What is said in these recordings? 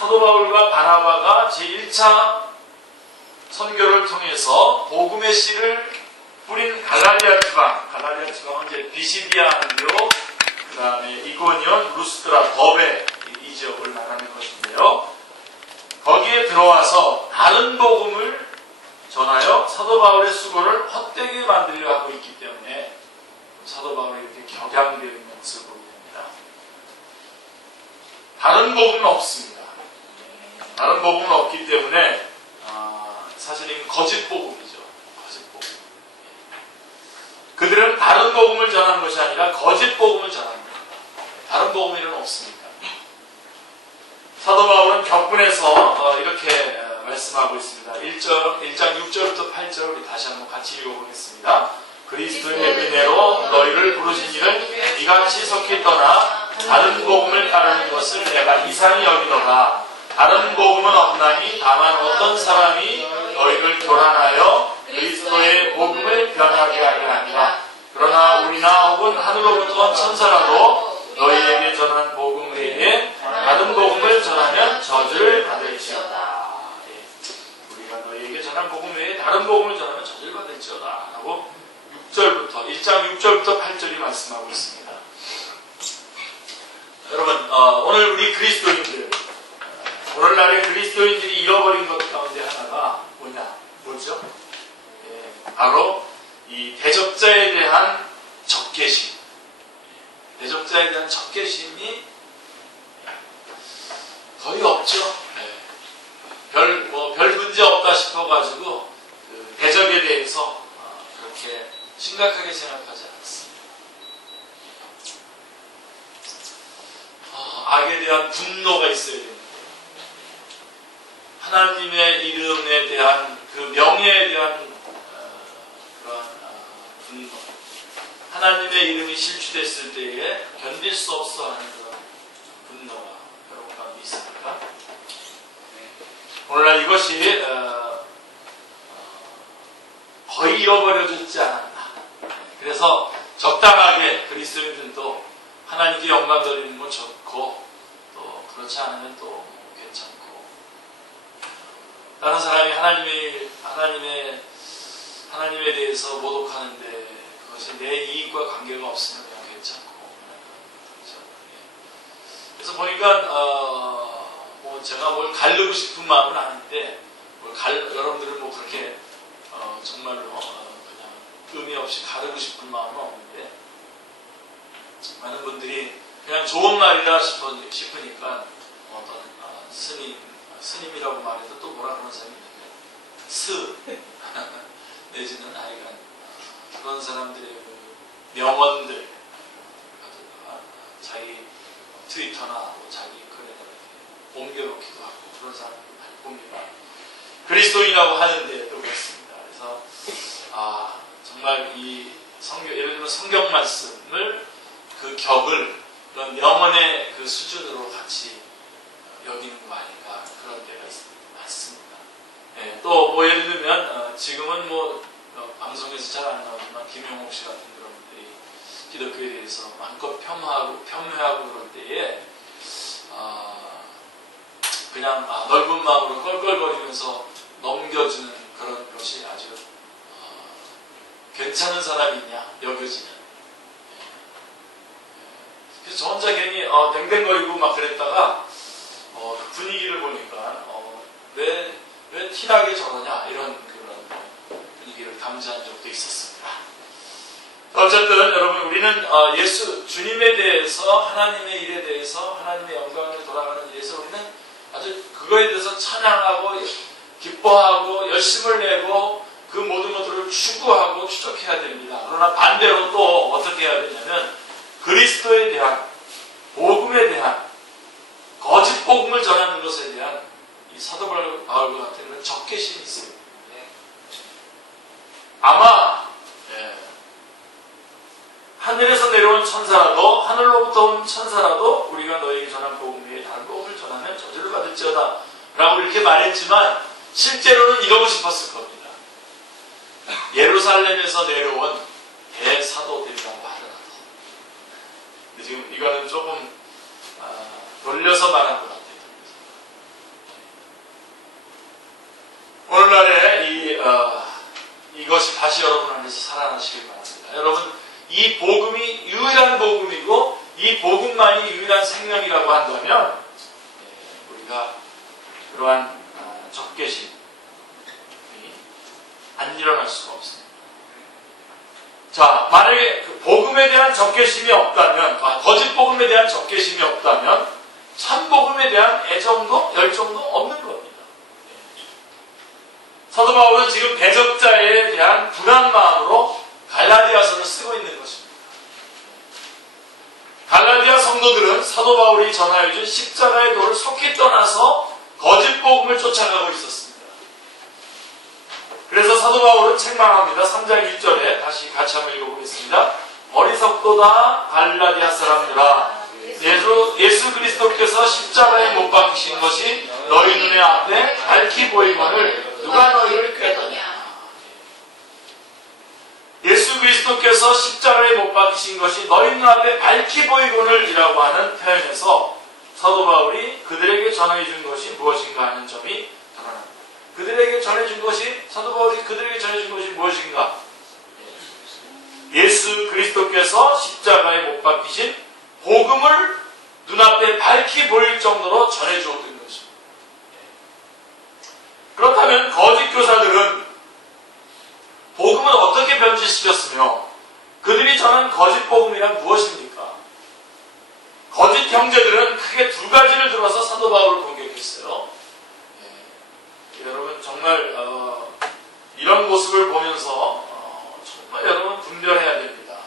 사도 바울과 바나바가 제1차 선교를 통해서 복음의 씨를 뿌린 갈라디아 지방은 이제 비시디아 한교, 그 다음에 이고니온, 루스드라, 더베 이 지역을 말하는 것인데요. 거기에 들어와서 다른 복음을 전하여 사도 바울의 수고를 헛되게 만들려 하고 있기 때문에 사도 바울이 이렇게 격양되어 있는 것을 보게 됩니다. 다른 복음은 없습니다. 다른 복음은 없기 때문에 사실은 거짓 복음이죠. 거짓 복음. 그들은 다른 복음을 전하는 것이 아니라 거짓 복음을 전합니다. 다른 복음에는 없습니다. 사도 바울은 격분에서 이렇게 말씀하고 있습니다. 1장 6절부터 8절 우리 다시 한번 같이 읽어보겠습니다. 그리스도의 은혜로 너희를 부르신 이를 이같이 속히 떠나 다른 복음을 따르는 것을 내가 이상히 여기노라. 다른 복음은 없나니 다만 어떤 사람이 너희를 교란하여 그리스도의 복음을 변하게 하려 하니라. 그러나 우리나 혹은 하늘로부터 온 천사라도 너희에게 전한 복음 외에 다른 복음을 전하면 저주를 받을지어다. 우리가 너희에게 전한 복음 외에 다른 복음을 전하면 저주를 받을지어다 라고 1장 6절부터 8절이 말씀하고 있습니다. 여러분, 오늘 우리 그리스도인들, 오늘날의 그리스도인들이 잃어버린 것 가운데 하나가 뭐죠? 바로 이 대적자에 대한 적개심. 대적자에 대한 적개심이 거의 없죠. 별 문제 없다 싶어가지고 그 대적에 대해서 그렇게 심각하게 생각하지 않았습니다. 악에 대한 분노가 있어야 됩니다. 하나님의 이름에 대한 그 명예에 대한 그런 분노, 하나님의 이름이 실추됐을 때에 견딜 수 없어 하는 그런 분노가 여러분 가운데 있습니까? 오늘날 이것이 거의 잃어버려지지 않았나. 그래서 적당하게 그리스도인들도 하나님께 영광 돌리는 건 좋고 또 그렇지 않으면 또 괜찮고, 다른 사람이 하나님에 대해서 모독하는데 그것이 내 이익과 관계가 없으면 그냥 괜찮고. 그렇죠? 그래서 보니까 제가 뭘 가르고 싶은 마음은 아닌데 여러분들을 그렇게 정말로 그냥 의미 없이 가르고 싶은 마음은 없는데, 많은 분들이 그냥 좋은 말이라 싶으니까 어떤 스님이라고 말해도 또 뭐라 그러는 사람이 있는데 내지는 하여간 그런 사람들의 그 명언들 자기 트위터나 자기 글에 옮겨놓기도 하고 그런 사람들 많이 봅니다. 그리스도인이라고 하는데 또 그렇습니다. 그래서 정말 이 예를 들면 성경 말씀을 그 격을 그런 명언의 그 수준으로 같이 여기는 거 아닌가, 그런 데가 많습니다. 또 예를 들면 지금은 방송에서 잘 안 나오지만 김용옥 씨 같은 그런 분들이 기독교에 대해서 마음껏 폄하하고 그럴 때에 그냥 넓은 마음으로 껄껄거리면서 넘겨주는 그런 것이 아주 괜찮은 사람이냐 여겨지는. 그래서 저 혼자 괜히 댕댕거리고 막 그랬다가 분위기를 보니까 왜 티나게 저러냐 이런 그런 분위기를 감지한 적도 있었습니다. 어쨌든 여러분, 우리는 주님에 대해서, 하나님의 일에 대해서, 하나님의 영광을 돌아가는 일에서 우리는 아주 그거에 대해서 찬양하고 기뻐하고 열심을 내고 그 모든 것들을 추구하고 추적해야 됩니다. 그러나 반대로 또 어떻게 해야 되냐면 그리스도에 대한, 복음에 대한, 거짓 복음을 전하는 것에 대한 이 사도 바울과 같은 그런 적개심이 있습니다. 아마 하늘에서 내려온 천사라도, 하늘로부터 온 천사라도 우리가 너에게 전한 복음 외에 다른 복음을 전하면 저주를 받을지어다 라고 이렇게 말했지만 실제로는 이러고 싶었을 겁니다. 예루살렘에서 내려온 대사도들이라고 하더라도. 근데 지금 이거는 조금 돌려서 말한 것 같아요. 이것이 다시 여러분 안에서 살아나시길 바랍니다. 여러분, 이 복음이 유일한 복음이고 이 복음만이 유일한 생명이라고 한다면 우리가 그러한 적개심이 안 일어날 수가 없습니다. 자, 만약에 그 복음에 대한 적개심이 없다면, 거짓 복음에 대한 적개심이 없다면 참 복음에 대한 애정도 열정도 없는 겁니다. 사도 바울은 지금 대적자에 대한 불안 마음으로 갈라디아서를 쓰고 있는 것입니다. 갈라디아 성도들은 사도 바울이 전하여준 십자가의 도를 속히 떠나서 거짓 복음을 쫓아가고 있었습니다. 그래서 사도 바울은 책망합니다. 3장 1절에 다시 같이 한번 읽어보겠습니다. 어리석도다 갈라디아 사람들아, 예수 그리스도께서 십자가에 못 박히신 것이 너희 눈에 앞에 밝히 보이거늘 누가 너희를 꾀더냐. 예수 그리스도께서 십자가에 못 박히신 것이 너희 눈앞에 밝히 보이거늘 이라고 하는 표현에서 사도 바울이 그들에게 전해준 것이 무엇인가 하는 점이 드러납니다. 그들에게 전해준 것이, 사도 바울이 그들에게 전해준 것이 무엇인가? 예수 그리스도께서 십자가에 못 박히신 복음을 눈앞에 밝히 보일 정도로 전해주었던 것입니다. 그렇다면 거짓 교사들은 복음을 어떻게 변질시켰으며 그들이 전한 거짓 복음이란 무엇입니까? 거짓 형제들은 크게 두 가지를 들어서 사도 바울을 공격했어요. 여러분 정말 이런 모습을 보면서 정말 여러분 분별해야 됩니다.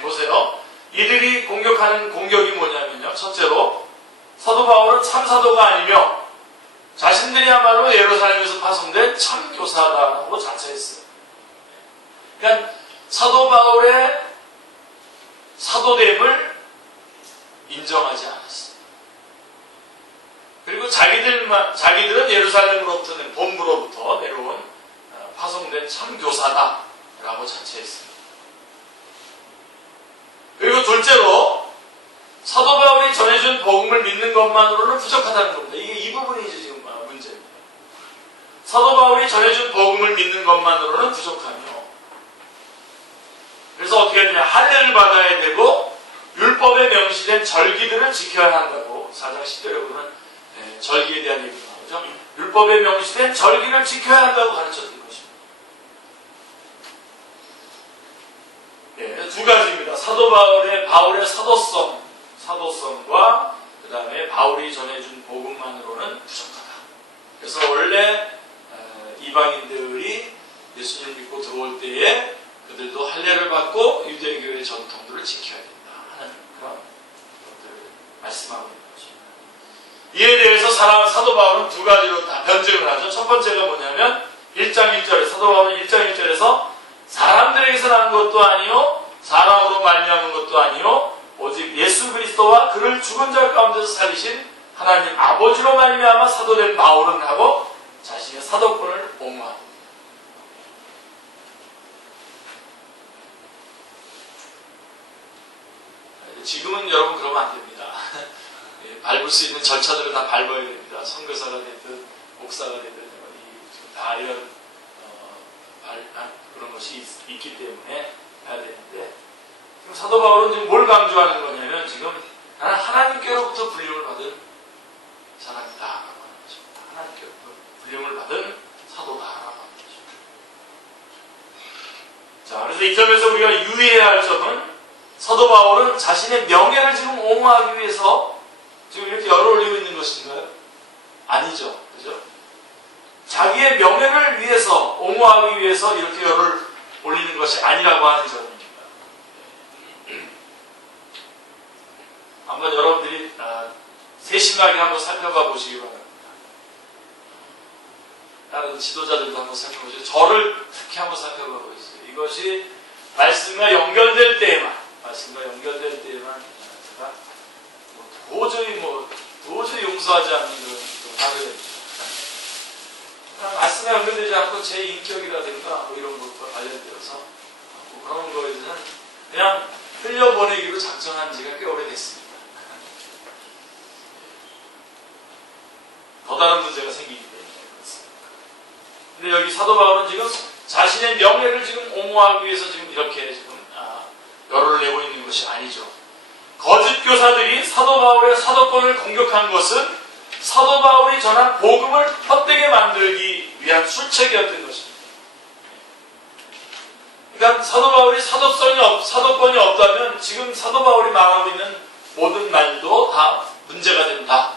보세요. 이들이 공격하는 공격이 뭐냐면요. 첫째로 사도 바울은 참 사도가 아니며 자신들이야말로 예루살렘에서 파송된 참 교사다라고 자처했어요. 그러니까 사도 바울의 사도됨을 인정하지 않았어요. 그리고 자기들은 예루살렘으로부터, 본부로부터 내려온 파송된 참 교사다라고 자처했어요. 그리고 둘째로 사도 바울이 전해준 복음을 믿는 것만으로는 부족하다는 겁니다. 이게 이 부분이 이제 지금 문제입니다. 사도 바울이 전해준 복음을 믿는 것만으로는 부족하며, 그래서 어떻게 해야 되냐, 할례를 받아야 되고 율법에 명시된 절기들을 지켜야 한다고 4장 10절에 보면 절기에 대한 얘기가 나오죠. 율법에 명시된 절기를 지켜야 한다고 가르쳤던 것입니다. 두 가지입니다. 사도 바울의 사도성과 그 다음에 바울이 전해준 복음만으로는 부족하다. 그래서 원래 이방인들이 예수님을 믿고 들어올 때에 그들도 할례를 받고 유대교의 전통들을 지켜야 된다 하는 그런 것들을 말씀하고 있는 것입니다. 이에 대해서 사도 바울은 두 가지로 다 변증을 하죠. 첫 번째가 뭐냐면 1장 1절에 사도 바울은 1장 1절에서 사람들에게서 난 것도 아니요 사람으로 말미암은 것도 아니요 오직 예수 그리스도와 그를 죽은 자 가운데서 살리신 하나님 아버지로 말미암아 사도된 바울은 하고 자신의 사도권을 옹호합니다. 지금은 여러분 그러면 안 됩니다. 밟을 수 있는 절차들을 다 밟아야 됩니다. 선교사가 됐든 목사가 됐든 다 이런 그런 것이 있기 때문에 해야 되는데, 지금 사도 바울은 지금 뭘 강조하는 거냐면 지금 나는 하나님께로부터 불림을 받은 사람이다라고 하는 것입니다. 하나님께로부터 불림을 받은 사도다라고 하는 것입니다. 자, 그래서 이 점에서 우리가 유의해야 할 점은 사도 바울은 자신의 명예를 지금 옹호하기 위해서 지금 이렇게 열을 올리고 있는 것인가요? 아니죠. 그죠? 자기의 명예를 위해서, 옹호하기 위해서 이렇게 열을 올리는 것이 아니라고 하는 점입니다. 한번 여러분들이 세심하게 한번 살펴봐 보시기 바랍니다. 다른 지도자들도 한번 살펴보시죠. 저를 특히 한번 살펴봐 보시죠. 이것이 말씀과 연결될 때에만 제가 도저히 용서하지 않는 그런 하게 됩니다. 말씀에 연결되지 않고 제 인격이라든가 이런 것과 관련되어서 그런 거에 대해서는 그냥 흘려보내기로 작정한 지가 꽤 오래됐습니다. 더 다른 문제가 생기기 때문에 그렇습니다. 근데 여기 사도 바울은 지금 자신의 명예를 지금 옹호하기 위해서 지금 이렇게 지금 열을 내고 있는 것이 아니죠. 거짓 교사들이 사도 바울의 사도권을 공격한 것은 사도 바울이 전한 복음을 헛되게 만들기 위한 술책이었던 것입니다. 그러니까 사도 바울이 사도권이 없다면 지금 사도 바울이 말하고 있는 모든 말도 다 문제가 된다.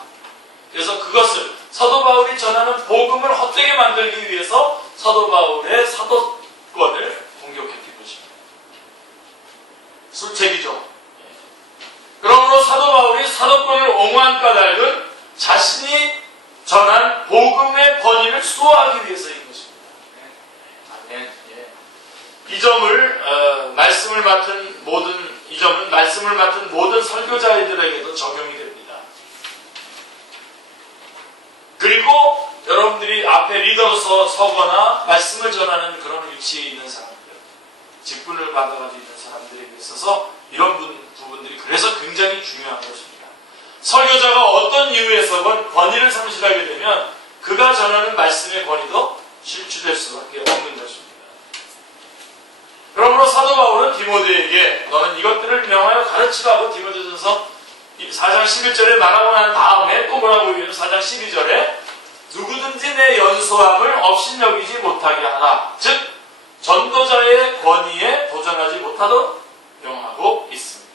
그래서 그것을 사도 바울이 전하는 복음을 헛되게 만들기 위해서 사도 바울의 사도권을 공격했던 것입니다. 술책이죠. 그러므로 사도 바울이 사도권을 옹호한 까닭은 자신이 전한 복음의 권위를 수호하기 위해서인 것입니다. 아멘. 이 점을 말씀을 맡은 모든 설교자들에게도 적용이 됩니다. 그리고 여러분들이 앞에 리더로서 서거나 말씀을 전하는 그런 위치에 있는 사람들, 직분을 받아가지고 있는 사람들에게 있어서 이런 부분들이 그래서 굉장히 중요한 것입니다. 설교자가 어떤 이유에서건 권위를 상실하게 되면 그가 전하는 말씀의 권위도 실추될 수밖에 없는 것입니다. 그러므로 사도 바울은 디모데에게 너는 이것들을 명하여 가르치라고 디모데전서 4장 11절에 말하고 난 다음에 또 뭐라고 얘기해요? 4장 12절에 누구든지 내 연소함을 업신여기지 못하게 하라. 즉 전도자의 권위에 도전하지 못하도록 명하고 있습니다.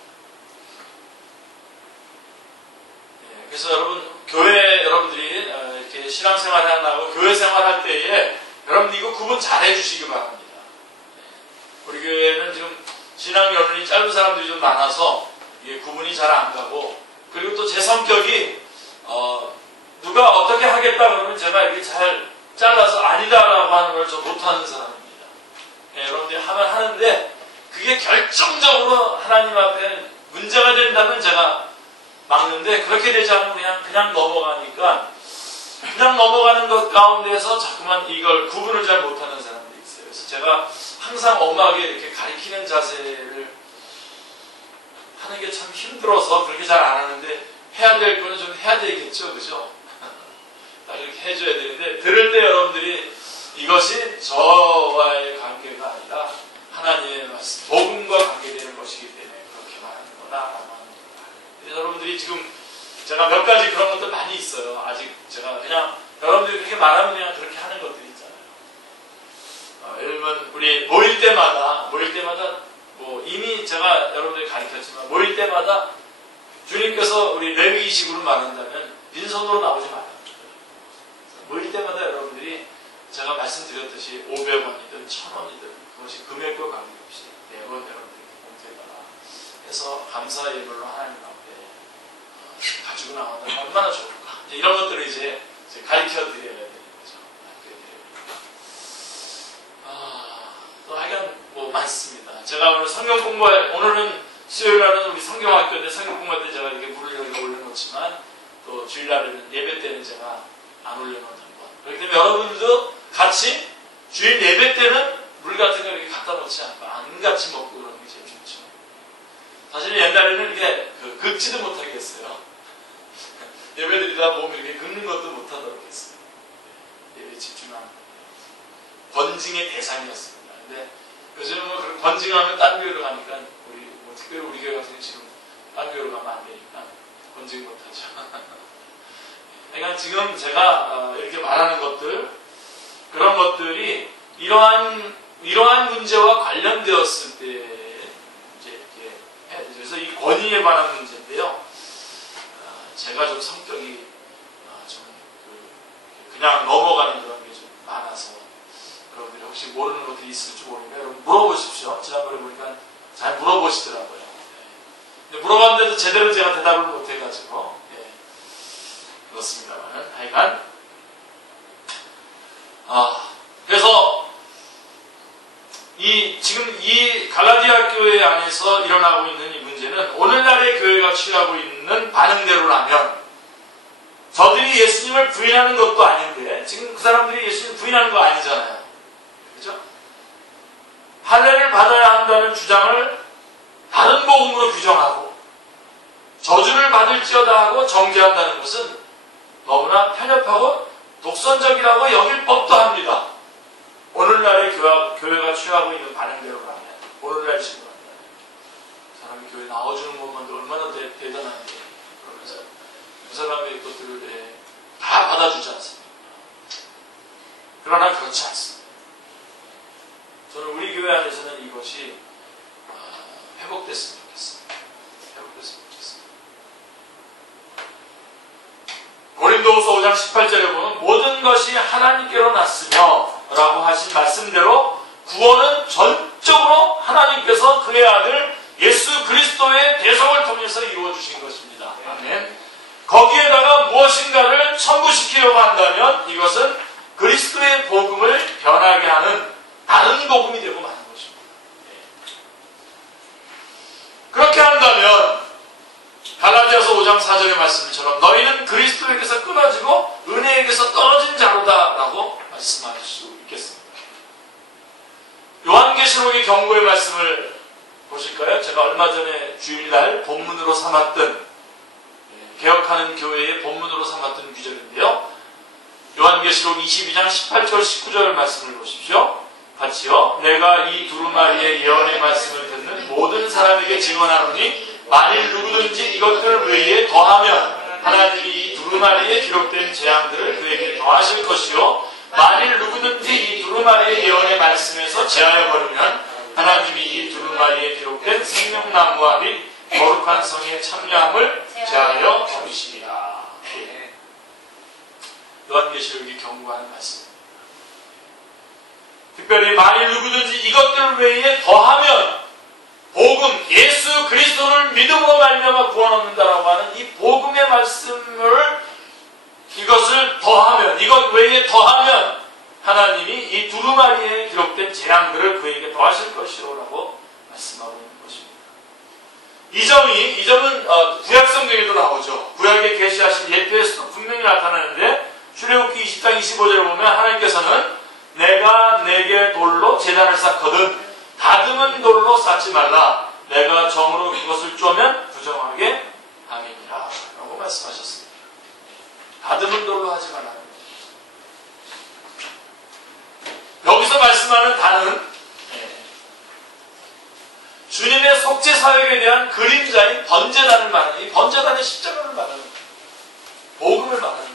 그래서 여러분들이 이렇게 신앙생활을 하고 교회 생활할 때에 여러분 이거 구분 잘 해주시기 바랍니다. 우리 교회는 지금 신앙 연륜이 짧은 사람들이 좀 많아서 이게 구분이 잘 안 가고, 그리고 또 제 성격이 누가 어떻게 하겠다 그러면 제가 이렇게 잘 잘라서 아니다라고 하는 걸 좀 못하는 사람입니다. 여러분들이 하면 하는데 그게 결정적으로 하나님 앞에 문제가 된다면 제가 막는데, 그렇게 되지 않으면 그냥 넘어가니까 그냥 넘어가는 것 가운데서 자꾸만 이걸 구분을 잘 못하는 사람들이 있어요. 그래서 제가 항상 엄하게 이렇게 가리키는 자세를 하는 게 참 힘들어서 그렇게 잘 안 하는데, 해야 될 거는 좀 해야 되겠죠, 그죠? 딱 이렇게 해줘야 되는데, 들을 때 여러분들이 이것이 저와의 관계가 아니라 하나님의 말씀, 복음과 관계되는 것이기 때문에 그렇게 말하는 거다라고 하는 거다. 여러분들이 지금 제가 몇 가지 그런 것들 많이 있어요. 아직 제가 그냥 여러분들이 그렇게 말하면 그냥 그렇게 하는 것들이 있잖아요. 예를 들면 우리 모일 때마다 뭐 이미 제가 여러분들이 가르쳤지만 모일 때마다 주님께서 우리 레위기식으로 말한다면 빈손으로 나오지 말아요. 모일 때마다 여러분들이 제가 말씀드렸듯이 500원이든 1000원이든 그것이 금액과 관계없이 매번 여러분들이 봉투에다가 해서 감사 예물로 하나님 앞에 가지고 나온다면 얼마나 좋을까. 이런 것들을 이제 가르쳐 드려야 되는 거죠. 또 하여간 뭐 많습니다. 제가 오늘 성경 오늘은 수요일날은 우리 성경학교인데 성경 공부할 때 제가 이렇게 물을 여기다 올려놓지만 또 주일날에는 예배 때는 제가 안 올려놓는 거. 그렇기 때문에 여러분들도 같이 주일 예배 때는 물 같은 거 이렇게 갖다 놓지 않고 안 같이 먹고 그러는 게 제일 좋죠. 사실 옛날에는 이렇게 긁지도 못하게 했어요. 예배드리다 몸을 이렇게 긁는 것도 못하도록 했어요. 예배 집중하는 번징의 대상이었습니다. 근데 요즘은 뭐 그런 번징하면 딴 교회로 가니까 특별히 우리 교회 같은 경우 지금 딴 교회로 가면 안 되니까 번징 못하죠. 그러니까 지금 제가 이렇게 말하는 것들, 그런 것들이 이러한 문제와 관련되었을 때 이제 이렇게 해야 되죠. 그래서 이 권위에 관한 문제인데요. 제가 좀 성격이 그냥 넘어가는 그런 게 좀 많아서 여러분들이 혹시 모르는 것들이 있을지 모르니까 여러분 물어보십시오. 지난번에 보니까 잘 물어보시더라고요. 근데 물어봤는데도 제대로 제가 대답을 못해가지고 그렇습니다만 하여간 그래서 지금 이 갈라디아 교회 안에서 일어나고 있는 이 문제는 오늘날의 교회가 취하고 있는 반응대로라면 저들이 예수님을 부인하는 것도 아닌데 지금 그 사람들이 예수님을 부인하는 거 아니잖아요. 그렇죠? 할례를 받아야 한다는 주장을 다른 복음으로 규정하고 저주를 받을지어다 하고 정죄한다는 것은 너무나 편협하고 독선적이라고 여길 법도 합니다. 오늘날의 교회가 취하고 있는 반응대로라면, 오늘날 식으로 하면 사람이 교회 나와주는 것만도 얼마나 대단한데, 그러면서 그 사람의 것들을 다 받아주지 않습니다. 그러나 그렇지 않습니다. 저는 우리 교회 안에서는 이것이 회복됐으면 좋겠습니다. 회복됐으면 좋겠습니다. 고린도후서 5장 18절에 보면 모든 것이 하나님께로 났으며 라고 하신 말씀대로 구원은 전적으로 하나님께서 그의 아들 예수 그리스도의 대속을 통해서 이루어주신 것입니다. 아멘. 거기에다가 무엇인가를 첨부시키려고 한다면 이것은 그리스도의 복음을 변하게 하는 다른 복음이 되고 마는 것입니다. 그렇게 한다면 갈라디아서 5장 4절의 말씀처럼 너희는 그리스도에게서 끊어지고 은혜에게서 떨어진 자로다 라고 말씀할 수 있겠습니다. 요한계시록의 경고의 말씀을 보실까요? 제가 얼마 전에 주일날 본문으로 삼았던, 개혁하는 교회의 본문으로 삼았던 구절인데요. 요한계시록 22장 18절 19절의 말씀을 보십시오. 같이요. 내가 이 두루마리의 예언의 말씀을 듣는 모든 사람에게 증언하노니 만일 누구든지 이것들 외에 더하면 하나님이 이 두루마리에 기록된 재앙들을 그에게 더하실 것이요 만일 누구든지 이 두루마리의 예언의 말씀에서 제하여 버리면 하나님이 이 두루마리에 기록된 생명나무와 및 거룩한 성의 참여함을 제하여 버리시리라. 요한계시록이 경고하는 말씀입니다. 특별히 만일 누구든지 이것들 외에 더하면 복음, 예수 그리스도를 믿음으로 말미암아 구원 얻는다라고 하는 이 복음의 말씀을 이것을 더하면, 이것 외에 더하면 하나님이 이 두루마리에 기록된 재앙들을 그에게 더하실 것이라고 말씀하고 있는 것입니다. 이 점은 구약 성경에도 나오죠. 구약에 계시하신 예표에서도 분명히 나타나는데 출애굽기 20장 25절을 보면 하나님께서는 내가 내게 돌로 제단을 쌓거든 다듬은 돌로 쌓지 말라. 내가 정으로 그것을 쪼면 부정하게 함이니라 라고 말씀하셨습니다. 다듬은 돌로 하지 말라. 여기서 말씀하는 단은 주님의 속죄 사역에 대한 그림자인 번제단을 말하는, 이 번제단의 십자가를 말하는 거예요. 복음을 말하는 거죠.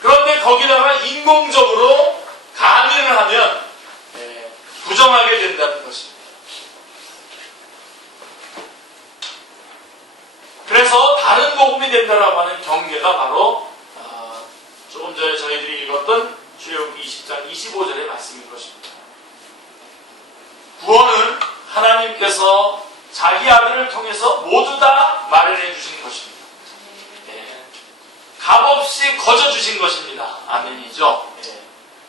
그런데 거기다가 인공적으로 가미를 하면 부정하게 된다는 것입니다. 그래서 다른 복음이 된다라고 하는 경계가 바로 조금 전에 저희들이 읽었던 출애굽기 20장 25절의 말씀인 것입니다. 구원은 하나님께서 자기 아들을 통해서 모두 다 마련해 주신 것입니다. 값없이 거저 주신 것입니다. 아멘이죠.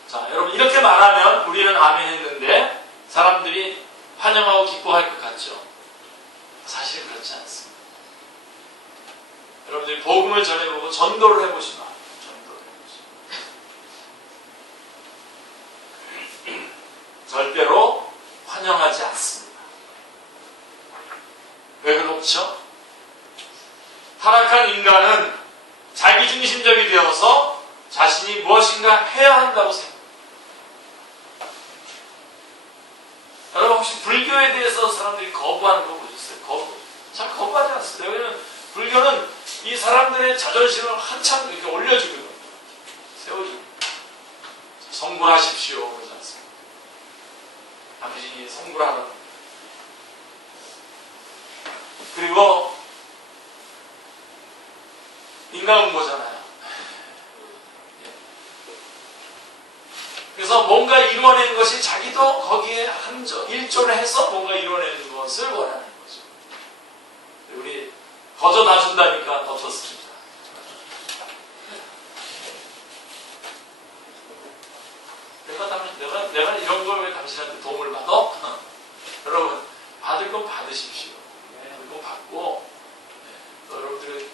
자, 여러분 이렇게 말하면 우리는 아멘 했는데 사람들이 환영하고 기뻐할 것 같죠? 사실은 그렇지 않습니다. 여러분들이 복음을 전해보고 전도를 해보시면 절대로 환영하지 않습니다. 왜 그렇죠? 타락한 인간은 자기중심적이 되어서 자신이 무엇인가 해야 한다고 생각합니다. 여러분 혹시 불교에 대해서 사람들이 거부하는 거 보셨어요? 잘 거부하지 않습니다. 왜냐하면 불교는 이 사람들의 자존심을 한참 이렇게 올려주거든요. 세워주고 성불하십시오 그러지 않습니다. 당신이 성불하는. 그리고 인간응보잖아요. 그래서 뭔가 이루어낸 것이 자기도 거기에 일조를 해서 뭔가 이루어내는 것을 원하는 거죠. 우리 거저 놔준다니까 더 좋습니다. 내가 이런 걸 왜 당신한테 도움을 받아? 여러분, 받을 건 받으십시오. 받을 건 받고, 여러분들은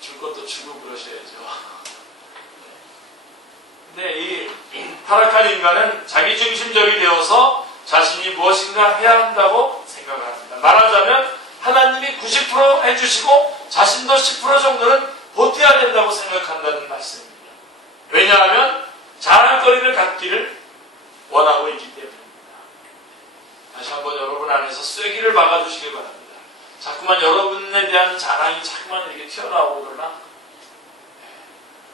줄 것도 주고 그러셔야죠. 근데 이 타락한 인간은 자기중심적이 되어서 자신이 무엇인가 해야 한다고 생각을 합니다. 말하자면 하나님이 90% 해주시고 자신도 10% 정도는 보태야 된다고 생각한다는 말씀입니다. 왜냐하면 자랑거리를 갖기를 원하고 있기 때문입니다. 다시 한번 여러분 안에서 쐐기를 박아주시길 바랍니다. 자꾸만 여러분에 대한 자랑이 자꾸만 이렇게 튀어나오거나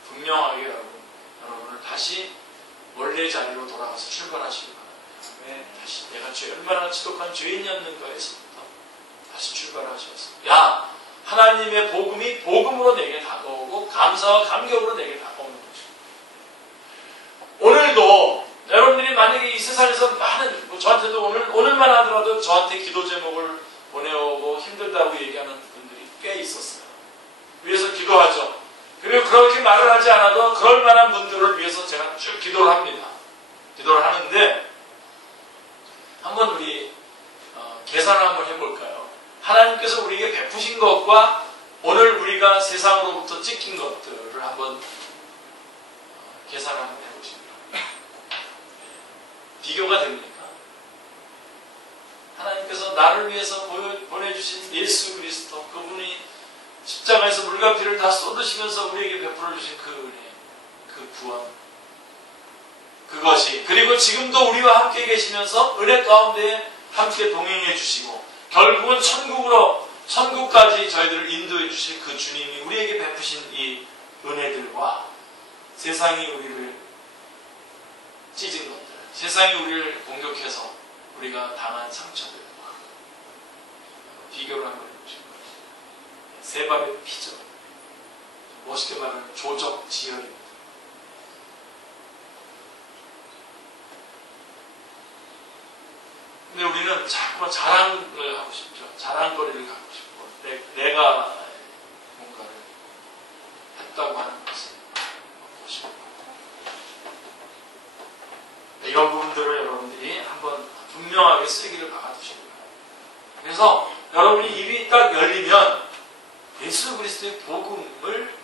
분명하게 여러분을 다시 원래 자리로 돌아가서 출발하시길 바랍니다. 다시 내가 얼마나 지독한 죄인이었는가에서부터 다시 출발하셔서 하나님의 복음이 복음으로 내게 다가오고 감사와 감격으로 내게 다가오는 것입니다. 오늘도 여러분들이 만약에 이 세상에서 많은 저한테도 오늘만 하더라도 저한테 기도 제목을 보내오고 힘들다고 얘기하는 분들이 꽤 있었어요. 위해서 기도하죠. 그리고 그렇게 말을 하지 않아도 그럴 만한 분들을 위해서 제가 쭉 기도를 합니다. 기도를 하는데 한번 우리 계산을 한번 해볼까요? 하나님께서 우리에게 베푸신 것과 오늘 우리가 세상으로부터 찍힌 것들을 한번 계산을 한번 해보십니다. 비교가 됩니까? 하나님께서 나를 위해서 보내주신 예수 그리스도, 그분이 십자가에서 물과 피를 다 쏟으시면서 우리에게 베풀어 주신 그 은혜, 그 구원, 그것이, 그리고 지금도 우리와 함께 계시면서 은혜 가운데 함께 동행해 주시고 결국은 천국까지 저희들을 인도해 주실 그 주님이 우리에게 베푸신 이 은혜들과 세상이 우리를 찢은 것들, 세상이 우리를 공격해서 우리가 당한 상처들과 비교를 한번 해보시고 세 발의 피죠. 멋있게 말하면 조적지혈입니다. 근데 우리는 자꾸 자랑을 하고 싶죠. 자랑거리를 갖고 싶고 내가 뭔가를 했다고 하는 것을 갖고 싶고 이런 부분들을 여러분들이 한번 분명하게 쐐기를 박아두시기 바랍니다. 그래서 여러분이 입이 딱 열리면 예수 그리스도의 복음을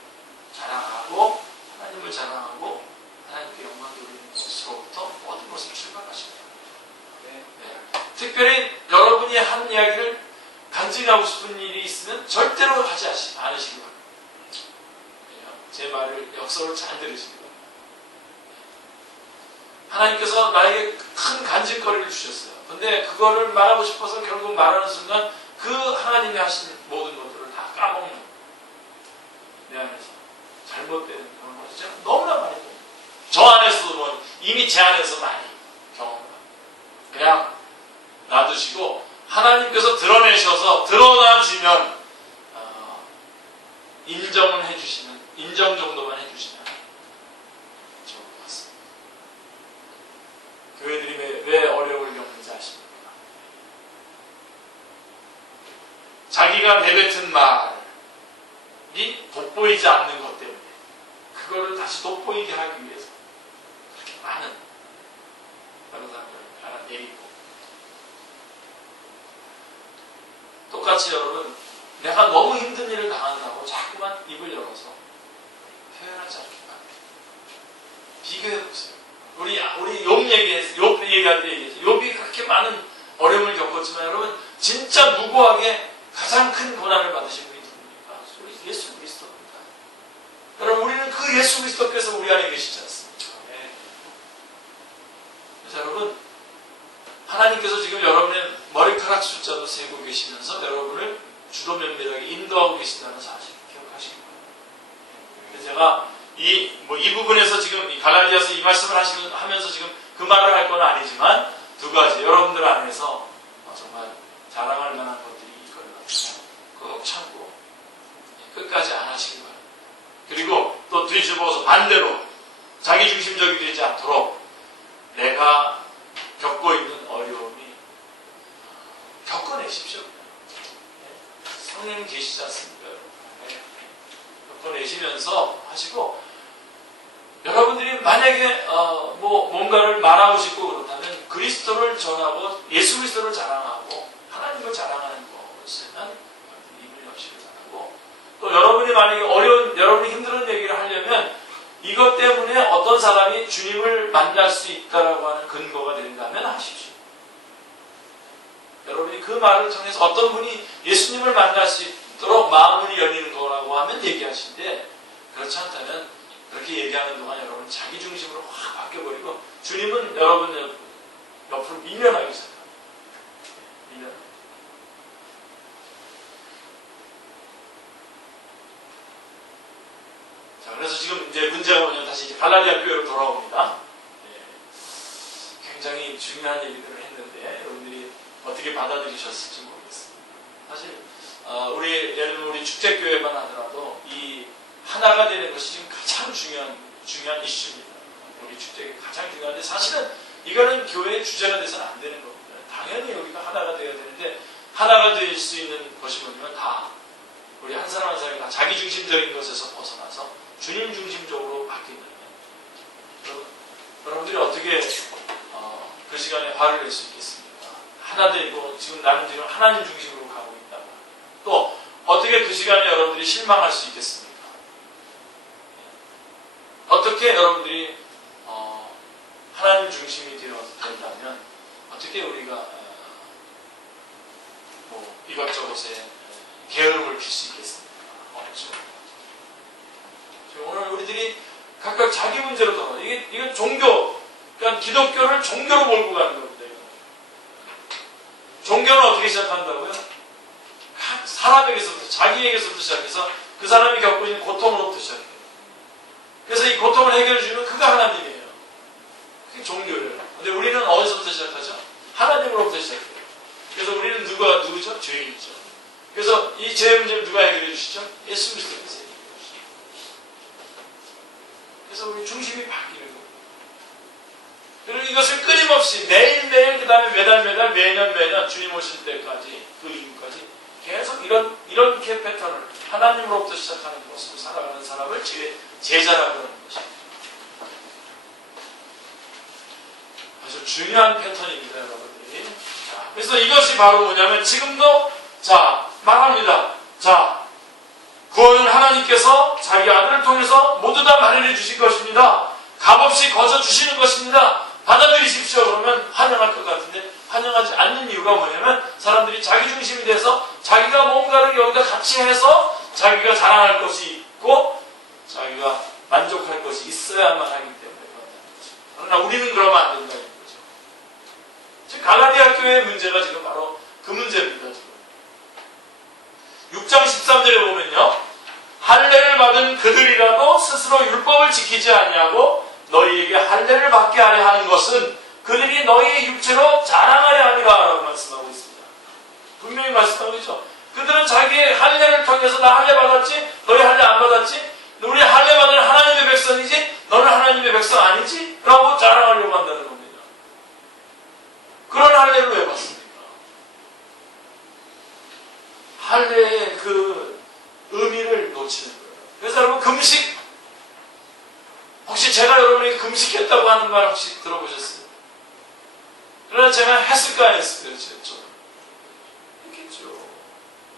자랑하고 하나님을 자랑하고 하나님께 영광 돌리는 것으로부터 모든 것을 출발하십니다. 특별히 여러분이 한 이야기를 간증하고 싶은 일이 있으면 절대로 하지 않으시기 바랍니다. 제 말을 역설을 잘 들으시기 바랍니다. 하나님께서 나에게 큰 간증거리를 주셨어요. 근데 그거를 말하고 싶어서 결국 말하는 순간 그 하나님이 하신 모든 것들을 다 까먹는 내 안에서 잘못된 그런 것이 제가 너무나 많이 봅니다. 저 안에서도 이미 제 안에서 많이 경험합니다. 그냥 놔두시고 하나님께서 드러내셔서 드러나지면 인정은 해주시면 인정 정도만 해주시면 좋을 것 같습니다. 교회들이 왜 어려움을 겪는지 아십니까? 자기가 내뱉은 말이 돋보이지 않는 것 때문에 그거를 다시 돋보이게 하기 위해서 그렇게 많은 다른 사람들을 알아내리고 똑같이 여러분 내가 너무 힘든 일을 당한다고 자꾸만 입을 열어서 표현하지 않기 바랍니다. 비교해보세요. 우리 욥 얘기할 때 얘기했어요. 욥이 그렇게 많은 어려움을 겪었지만 여러분 진짜 무고하게 가장 큰 고난을 받으신 분이 누굽니까? 우리 예수 그리스도입니다. 여러분 우리는 그 예수 그리스도께서 우리 안에 계시지 않습니까? 네. 그래서 여러분 하나님께서 지금 여러분의 머리카락 숫자도 세고 계시면서 여러분을 주도 면밀하게 인도하고 계신다는 사실을 기억하시기 바랍니다. 그래서 제가 이 부분에서 지금 이 갈라디아서 이 말씀을 하면서 지금 그 말을 할 건 아니지만 두 가지 여러분들 안에서 정말 자랑할 만한 것들이 있거든요. 꼭 참고 끝까지 안 하시기 바랍니다. 그리고 또 뒤집어서 반대로 자기중심적이 되지 않도록 내가 겪고 있는 어려움이 겪어내십시오. 성령님 계시지 않습니까? 겪어내시면서 하시고 여러분들이 만약에 뭔가를 말하고 싶고 그렇다면 그리스도를 전하고 예수 그리스도를 자랑하고 하나님을 자랑하는 것에는 입을 여시기 바라고 또 여러분이 만약에 여러분이 힘든 얘기를 하려면 이것 때문에 어떤 사람이 주님을 만날 수 있다라고 하는 근거가 된다면 하십시오. 여러분이 그 말을 통해서 어떤 분이 예수님을 만날 수 있도록 마음문이 열리는 거라고 하면 얘기하시는데 그렇지 않다면 그렇게 얘기하는 동안 여러분 자기 중심으로 확 바뀌어버리고 주님은 여러분 옆으로 밀려나기 시작합니다. 밀려나. 자, 그래서 지금 이제 문제가 뭐냐면 다시 이제 갈라디아 교회로 돌아옵니다. 예, 굉장히 중요한 얘기들을 했는데 여러분들이 어떻게 받아들이셨을지 모르겠습니다. 사실 우리 예를 들면 우리 축제교회만 하더라도 이 하나가 되는 것이 지금 가장 중요한 이슈입니다. 우리 축제가 가장 중요한데 사실은 이거는 교회의 주제가 돼서는 안 되는 겁니다. 당연히 여기가 하나가 되어야 되는데 하나가 될 수 있는 것이 뭐냐면 다 우리 한 사람 한 사람이 다 자기 중심적인 것에서 벗어나서 주님 중심적으로 바뀐다면 여러분들이 어떻게 그 시간에 화를 낼 수 있겠습니까? 하나 되고 지금 나는 지금 하나님 중심으로 가고 있다고. 또 어떻게 그 시간에 여러분들이 실망할 수 있겠습니까? 어떻게 여러분들이 하나님 중심이 된다면 어떻게 우리가 뭐 이것저것에 게으름을 필 수 있겠습니까? 없죠. 오늘 우리들이 각각 자기 문제로 돌아. 이게 종교, 그러니까 기독교를 종교로 몰고 가는 겁니다. 종교는 어떻게 시작한다고요? 각 사람에게서부터, 자기에게서부터 시작해서 그 사람이 겪고 있는 고통으로부터 시작해요. 그래서 이 고통을 해결해 주면 그가 하나님이에요. 그게 종교예요. 근데 우리는 어디서부터 시작하죠? 하나님으로부터 시작해요. 그래서 우리는 누구죠? 죄인이죠. 그래서 이 죄의 문제를 누가 해결해 주시죠? 예수 그리스도께서 해결해 주시죠. 그래서 우리 중심이 바뀌는 거예요. 그리고 이것을 끊임없이 매일매일, 그 다음에 매달, 매년 주님 오실 때까지, 그 이후까지 계속 이렇게 패턴을 하나님으로부터 시작하는 모습을 살아가는 사람을 제자라고 하는 것입니다. 아주 중요한 패턴입니다, 여러분들이. 자, 그래서 이것이 바로 뭐냐면 지금도 말합니다. 구원은 하나님께서 자기 아들을 통해서 모두 다 마련해 주신 것입니다. 값없이 거저 주시는 것입니다. 받아들이십시오. 그러면 환영할 것 같은데 환영하지 않는 이유가 뭐냐면 사람들이 자기 중심이 돼서 자기가 뭔가를 여기다 같이 해서 자기가 자랑할 것이 있고 자기가 만족할 것이 있어야만 하기 때문에 그런다는 거죠. 그러나 우리는 그러면 안 된다는 거죠. 지금 갈라디아 교회의 문제가 지금 바로 그 문제입니다. 지금. 6장 13절에 보면요. 할례를 받은 그들이라도 스스로 율법을 지키지 않냐고 너희에게 할례를 받게 하려 하는 것은 그들이 너희의 육체로 자랑하려 함이라 라고 말씀하고 있습니다. 분명히 말씀하고 있죠. 그들은 자기의 할례를 통해서 나 할례 받았지? 너희 할례 안 받았지? 우리 할례 받은 하나님의 백성이지? 너는 하나님의 백성 아니지? 라고 자랑하려고 한다는 겁니다. 그런 할례를 왜 받습니까? 할례의 그 의미를 놓치는 거예요. 그래서 여러분 금식 혹시 제가 여러분에게 금식했다고 하는 말 혹시 들어보셨어요? 그러나 제가 했을까 안 했을까요? 했겠죠.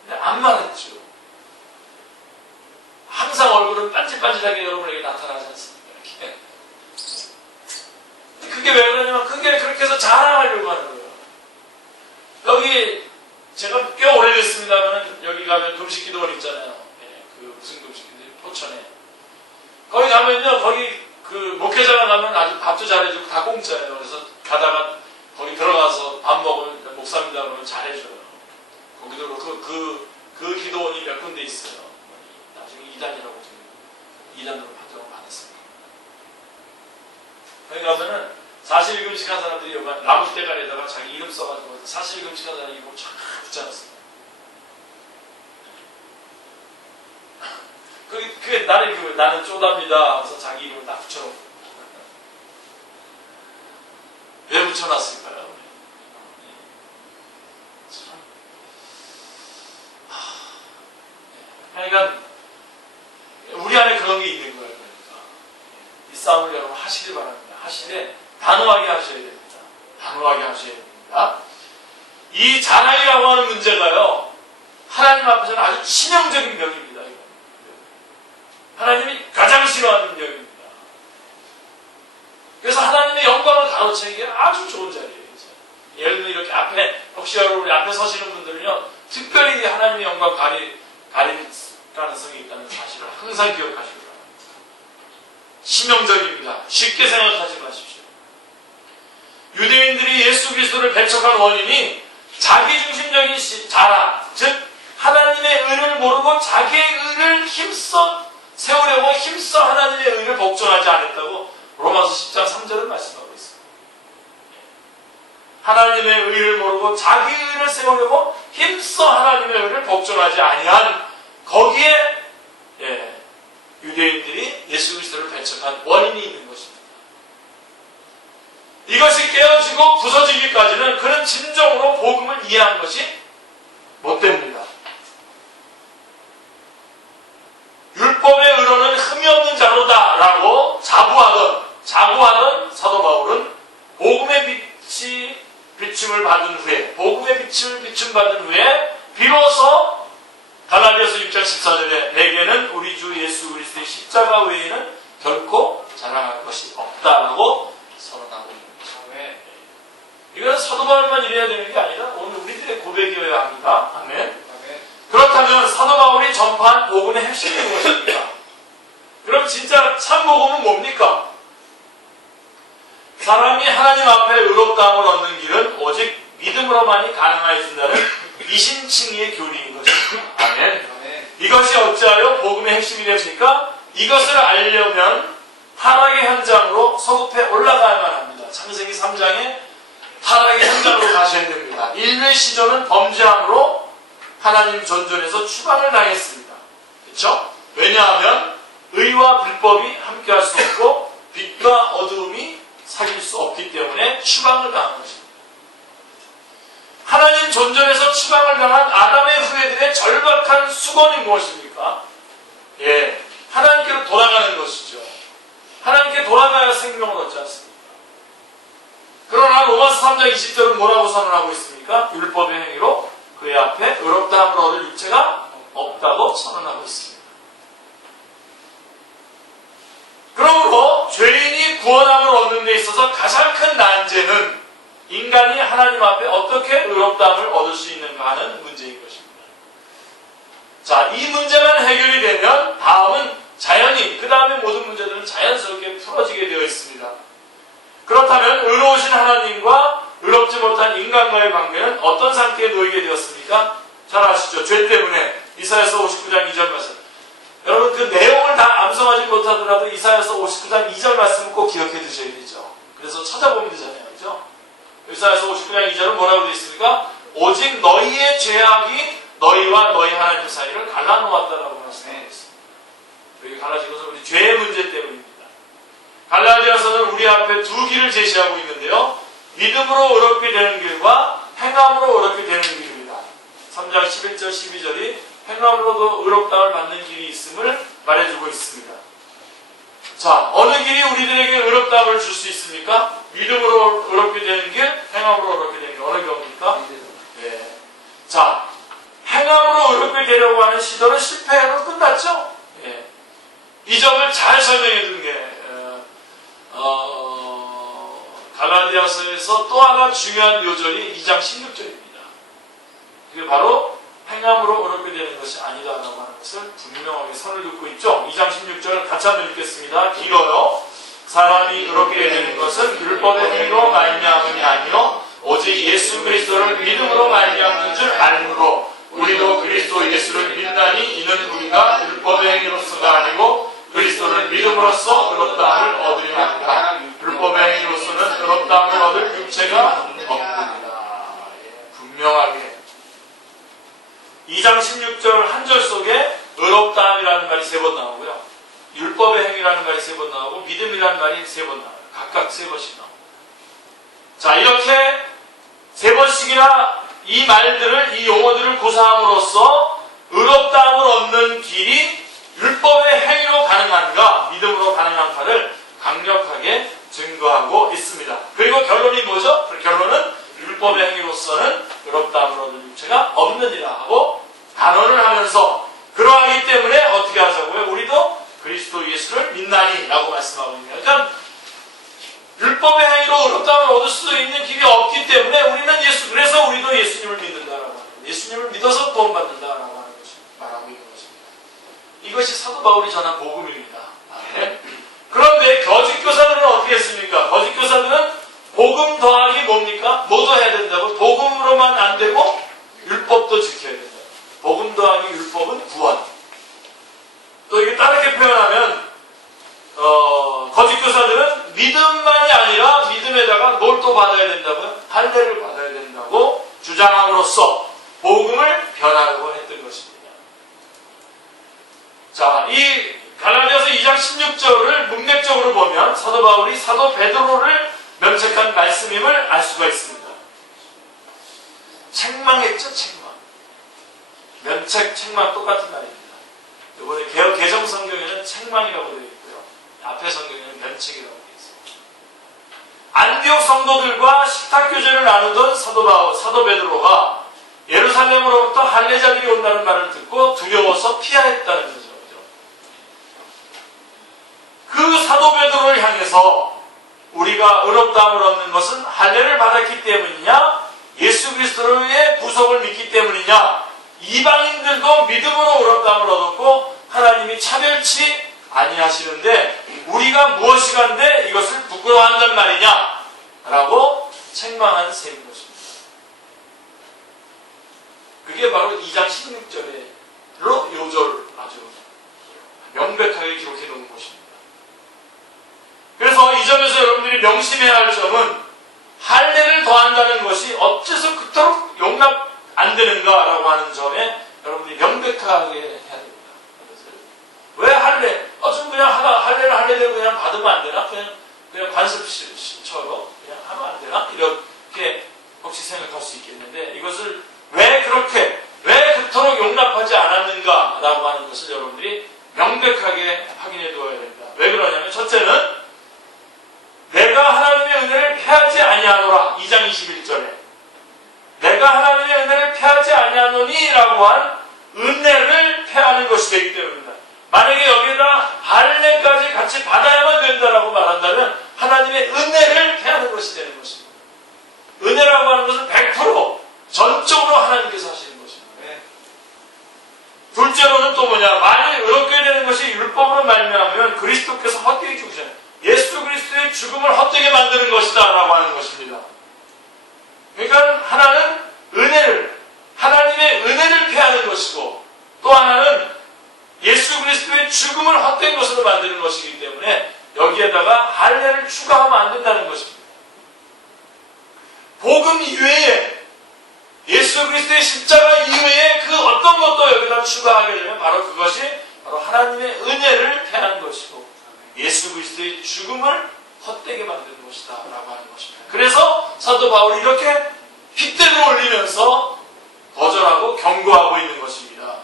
근데 안 말했죠. 항상 얼굴은 반질반질하게 여러분에게 나타나지 않습니까? 이렇게. 그게 왜 그러냐면 그게 그렇게 해서 자랑하려고 하는 거예요. 여기 제가 꽤 오래됐습니다만 여기 가면 금식기도원 있잖아요. 네, 그 무슨 금식기도원 포천에. 거기 가면요, 거기 그 목회자가 가면 아주 밥도 잘해주고 다 공짜예요. 그래서 가다가 거기 들어가서 밥 먹으면 목사입니다 그러면 잘해줘요. 거기도 그 기도원이 몇 군데 있어요. 나중에 2단이라고 들려요. 2단으로 판정을 받았습니다. 거기 가면은 사실금식한 사람들이 여기 나무 대가리에다가 자기 이름 써가지고 사실금식한 사람이 이름 쫙 붙여놨습니다. 그게 나는 쪼답니다. 그래서 자기 이름을 딱 붙여놓고. 왜 붙여놨을까요? 그러니까 우리 안에 그런 게 있는 거예요. 그러니까 이 싸움을 여러분 하시길 바랍니다. 하시되 단호하게 하셔야 됩니다. 단호하게 하셔야 됩니다. 이 자랑이라고 하는 문제가요, 하나님 앞에서는 아주 치명적인 병입니다. 하나님이 가장 싫어하는 병입니다. 그래서 하나님의 영광을 가로채기에 아주 좋은 자리예요. 예를 들면 이렇게 앞에, 혹시 여러분 앞에 서시는 분들은요, 특별히 하나님의 영광 가릴 가능성이 있다는 사실을 항상 기억하시기 바랍니다. 치명적입니다. 쉽게 생각하지 마십시오. 유대인들이 예수 그리스도를 배척한 원인이 자기중심적인 자랑, 즉 하나님의 의를 모르고 자기의 의를 힘써 세우려고 힘써 하나님의 의를 복종하지 않았다고 로마서 10장 3절을 말씀하고 있습니다. 하나님의 의를 모르고 자기 의를 세우려고 힘써 하나님의 의를 복종하지 아니한 거기에 유대인들이 예수 그리스도를 배척한 원인이 있는 것입니다. 이것이 깨어지고 부서지기까지는 그는 진정으로 복음을 이해한 것이 못됩니다. 율법의 의로는 흠이 없는 자로다라고 자부하던 사도 바울은 복음의 빛이 비춤을 받은 후에, 복음의 빛을 비춤받은 후에 비로소 갈라디아서 6장 14절에 내게는 우리 주 예수 그리스도의 십자가 외에는 결코 자랑할 것이 없다라고 선언하고 있는 거죠. 이건 사도 바울만 이래야 되는 게 아니라 오늘 우리들의 고백이어야 합니다. 아멘. 그렇다면 사도 바울이 전파한 복음의 핵심이 무엇입니까? 그럼 진짜 참 복음은 뭡니까? 사람이 하나님 앞에 의롭다함을 얻는 길은 오직 믿음으로만이 가능해진다는 이신칭의의 교리인 것입니다. 아멘. 이것이 어찌하여 복음의 핵심이 되십니까? 이것을 알려면 타락의 현장으로 서급해 올라가야만 합니다. 창세기 3장에 타락의 현장으로 가셔야 됩니다. 인류의 시조는 범죄함으로 하나님 존전에서 추방을 당했습니다. 그렇죠? 왜냐하면 의와 불법이 함께할 수 없고 빛과 어두움이 사귈 수 없기 때문에 추방을 당한 것입니다. 하나님 존전에서 추방을 당한 아담의 후예들의 절박한 수건이 무엇입니까? 하나님께로 돌아가는 것이죠. 하나님께 돌아가야 생명을 얻지 않습니까? 그러나 로마서 3장 20절은 뭐라고 선언하고 있습니까? 율법의 행위로 그의 앞에 의롭다함을 얻을 육체가 없다고 선언하고 있습니다. 그러므로 죄인이 구원함을 얻는 데 있어서 가장 큰 난제는 인간이 하나님 앞에 어떻게 의롭다함을 얻을 수 있는가 하는 문제인 것입니다. 자, 이 문제만 해결이 되면 다음은 자연히, 그 다음에 모든 문제들은 자연스럽게 풀어지게 되어 있습니다. 그렇다면 의로우신 하나님과 의롭지 못한 인간과의 관계는 어떤 상태에 놓이게 되었습니까? 잘 아시죠? 죄 때문에 이사야서 59장 2절 말씀. 여러분 그 내용을 다 암송하지 못하더라도 이사야서 59장 2절 말씀을 꼭 기억해 두셔야 되죠. 그래서 찾아보면 되잖아요. 그죠? 이사야서 59장 2절은 뭐라고 되어 있습니까? 오직 너희의 죄악이 너희와 너희 하나님 사이를 갈라놓았다라고 말씀하고 있습니다. 여기 갈라진 것은 우리 죄의 문제 때문입니다. 갈라디아서는 우리 앞에 두 길을 제시하고 있는데요. 믿음으로 의롭게 되는 길과 행함으로 의롭게 되는 길입니다. 3장 11절 12절이 행함으로도 의롭다함을 받는 길이 있음을 말해주고 있습니다. 자, 어느 길이 우리들에게 의롭다함을 줄 수 있습니까? 믿음으로 의롭게 되는 길, 행함으로 의롭게 되는 길. 어느 경우입니까? 네. 자, 행함으로 의롭게 되려고 하는 시도는 실패로 끝났죠? 네. 이 점을 잘 설명해 둔 게 갈라디아서에서 또 하나 중요한 요절이 2장 16절입니다. 그게 바로 행함으로 의롭게 되는 것이 아니다라고 하는 것을 분명하게 선을 긋고 있죠. 2장 16절 같이 한번 읽겠습니다. 길어요. 사람이 의롭게 되는 것은 율법의 행위로 말미암음이 아니요 오직 예수 그리스도를 믿음으로 말미암는 줄 알므로 우리도 그리스도 예수를 믿나니 이는 우리가 율법의 행위로서가 아니고 그리스도를 믿음으로써 의롭다함을 얻으려 합니다. 율법의 행위로서는 의롭다함을 얻을 육체가 없습니다. 분명하게 2장 16절 한 절 속에 의롭다함이라는 말이 3번 나오고요. 율법의 행위라는 말이 3번 나오고 믿음이라는 말이 3번 나와요. 각각 3번씩 나옵니다. 자, 이렇게 3번씩이나 이 말들을, 이 용어들을 구사함으로써 의롭다함을 얻는 길이 율법의 행위로 가능한가, 믿음으로 가능한가를 강력하게 증거하고 있습니다. 그리고 결론이 뭐죠? 결론은 율법의 행위로서는 의롭다함을 얻을 육체가 없느니라 하고 단언을 하면서 그러하기 때문에 어떻게 하자고요? 우리도 그리스도 예수를 믿나니 라고 말씀하고 있네요. 그러니까 율법의 행위로 의롭다함을 얻을 수 있는 길이 없기 때문에 우리는 그래서 우리도 예수님을 믿는다라고 합니다. 예수님을 믿어서 구원받는다라고 하는 것을 말하고 있는 것입니다. 이것이 사도 바울이 전한 복음입니다. 그런데 거짓 교사들은 어떻게 했습니까? 거짓 교사들은 복음 더하기 뭡니까? 뭐도 해야 된다고? 복음으로만 안 되고 율법도 지켜야 된다. 복음 더하기 율법은 구원. 또 이게 다르게 표현하면 거짓 교사들은 믿음만이 아니라 믿음에다가 뭘 또 받아야 된다고요? 할례를 받아야 된다고 주장함으로써 복음을 변하려고 했던 것입니다. 자, 이 갈라디아서 2장 16절을 문맥적으로 보면 사도 바울이 사도 베드로를 면책한 말씀임을 알 수가 있습니다. 책망했죠, 책망. 면책, 책망 똑같은 말입니다. 이번에 개정 성경에는 책망이라고 되어 있고요. 앞에 성경에는 면책이라고 되어 있습니다. 안디옥 성도들과 식탁 교제를 나누던 사도 베드로가 예루살렘으로부터 할례자들이 온다는 말을 듣고 두려워서 피하였다는 거죠. 그 사도 베드로를 향해서 우리가 의롭다함을 얻는 것은 할례를 받았기 때문이냐, 예수 그리스도의 구속을 믿기 때문이냐, 이방인들도 믿음으로 의롭다함을 얻었고 하나님이 차별치 아니하시는데 우리가 무엇이간데 이것을 부끄러워한단 말이냐 라고 책망한 셈인 것입니다. 그게 바로 2장 16절로 요절 아주 명백하게 기록해 놓은 것입니다. 그래서 이 점에서 여러분들이 명심해야 할 점은 할례를 더한다는 것이 어째서 그토록 용납 안 되는가라고 하는 점에 여러분들이 명백하게 해야 됩니다. 왜 할례? 좀 그냥 할례를 할례대로 그냥 받으면 안 되나? 그냥 관습처럼 그냥 하면 안 되나? 이렇게 혹시 생각할 수 있겠는데 이것을 왜 그토록 용납하지 않았는가라고 하는 것을 여러분들이 명백하게 확인해 두어야 됩니다. 왜 그러냐면 첫째는 내가 하나님의 은혜를 패하지 아니하노라. 2장 21절에 내가 하나님의 은혜를 패하지 아니하노니 라고 한 은혜를 패하는 것이 되기 때문입니다. 만약에 여기에다 할례까지 같이 받아야만 된다라고 말한다면 하나님의 은혜를 패하는 것이 되는 것입니다. 은혜라고 하는 것은 100% 전적으로 하나님께서 하시는 것입니다. 둘째로는 또 뭐냐, 만일 의롭게 되는 것이 율법으로 말미암으면 그리스도께서 헛되게 죽으셨네요. 예수 그리스도의 죽음을 헛되게 만드는 것이다 라고 하는 것입니다. 그러니까 하나는 하나님의 은혜를 패하는 것이고 또 하나는 예수 그리스도의 죽음을 헛된 것으로 만드는 것이기 때문에 여기에다가 할례를 추가하면 안 된다는 것입니다. 복음 이외에 예수 그리스도의 십자가 이외에 그 어떤 것도 여기다 추가하게 되면 바로 그것이 바로 하나님의 은혜를 패하는 것이고 예수 그리스도의 죽음을 헛되게 만드는 것이다 라고 하는 것입니다. 그래서 사도 바울이 이렇게 핏대를 올리면서 거절하고 경고하고 있는 것입니다.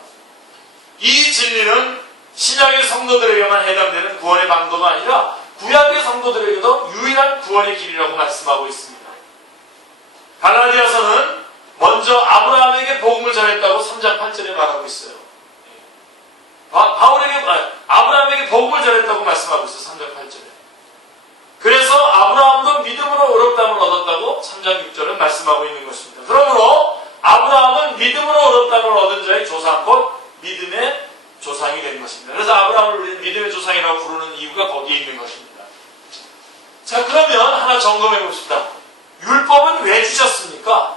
이 진리는 신약의 성도들에게만 해당되는 구원의 방도가 아니라 구약의 성도들에게도 유일한 구원의 길이라고 말씀하고 있습니다. 갈라디아서는 먼저 아브라함에게 복음을 전했다고 3장 8절에 말하고 있어요. 아브라함에게 복음을 전했다고 말씀하고 있어요. 3장 8절에. 그래서 아브라함도 믿음으로 의롭다함을 얻었다고 3장 6절은 말씀하고 있는 것입니다. 그러므로 아브라함은 믿음으로 의롭다함을 얻은 자의 조상, 곧 믿음의 조상이 된 것입니다. 그래서 아브라함을 우리는 믿음의 조상이라고 부르는 이유가 거기에 있는 것입니다. 자, 그러면 하나 점검해 봅시다. 율법은 왜 주셨습니까?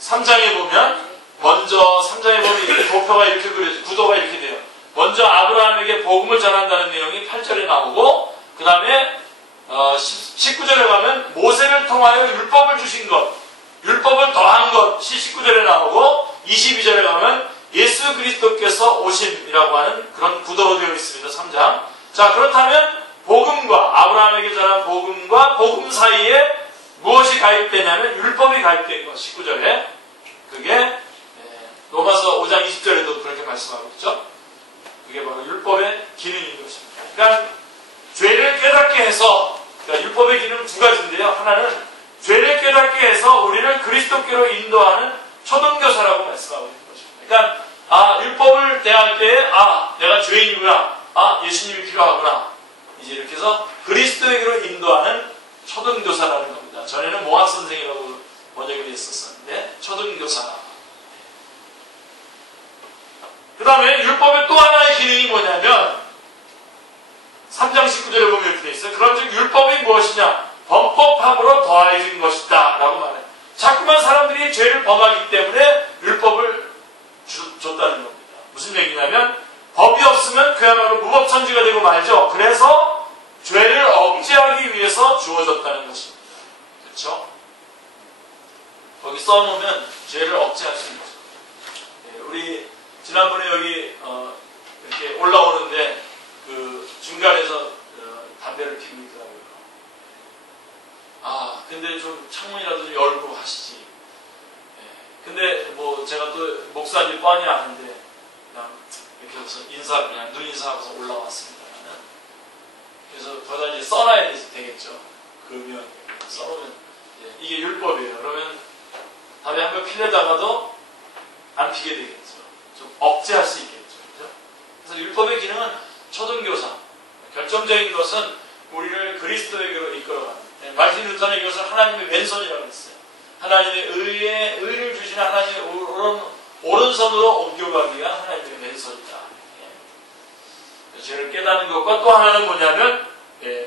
3장에 보면 먼저 3장에 보면 이렇게 도표가 이렇게 그려져, 구도가 이렇게 돼요. 먼저 아브라함에게 복음을 전한다는 내용이 8절에 나오고 그 다음에 19절에 가면 모세를 통하여 율법을 주신 것, 율법을 더한 것이 19절에 나오고 22절에 가면 예수 그리스도께서 오심이라고 하는 그런 구도로 되어 있습니다. 3장. 자, 그렇다면 복음과 아브라함에게 전한 복음과 복음 사이에 무엇이 가입되냐면 율법이 가입된 것. 19절에 그게 로마서 5장 20절에도 그렇게 말씀하고 있죠. 그게 바로 율법의 기능인 것입니다. 그러니까 죄를 깨닫게 해서, 그러니까 율법의 기능은 두 가지인데요. 하나는 죄를 깨닫게 해서 우리를 그리스도께로 인도하는 초등교사라고 말씀하고 있는 것입니다. 그러니까 율법을 대할 때에 내가 죄인이구나, 예수님이 필요하구나, 이제 이렇게 해서 그리스도에게로 인도하는 초등교사라는 겁니다. 전에는 몽학선생이라고 번역이 됐었는데 초등교사. 그 다음에 율법의 또 하나의 기능이 뭐냐면 3장 있어요. 그런즉 율법이 무엇이냐? 범법함으로 더해진 것이다 라고 말해요. 자꾸만 사람들이 죄를 범하기 때문에 율법을 줬다는 겁니다. 무슨 얘기냐면 법이 없으면 그야말로 무법천지가 되고 말죠. 그래서 죄를 억제하기 위해서 주어졌다는 것입니다. 그렇죠? 거기 써놓으면 죄를 억제할 수 있는 거죠. 네, 우리 지난번에 여기 이렇게 올라오는데 그 중간에서 담배를 피우고 있더라고요. 근데 좀 창문이라도 좀 열고 하시지. 네, 근데 뭐 제가 또 목사님 뻔히 아는데 그냥 이렇게 해서 그냥 눈 인사하고서 올라왔습니다. 그래서 거기다 이제 써놔야 되겠죠. 그러면 써놓으면 이게 율법이에요. 그러면 담배 한 번 피려다가도 안 피게 되겠죠. 좀 억제할 수 있겠죠. 그죠? 그래서 율법의 기능은 초등교사. 결정적인 것은 우리를 그리스도에게로 이끌어갑니다. 말틴 루터는 이것을 하나님의 왼손이라고 했어요. 하나님의 의를 주시는 하나님의 오른손으로 옮겨가기 위한 하나님의 왼손이다. 죄를 깨닫는 것과 또 하나는 뭐냐면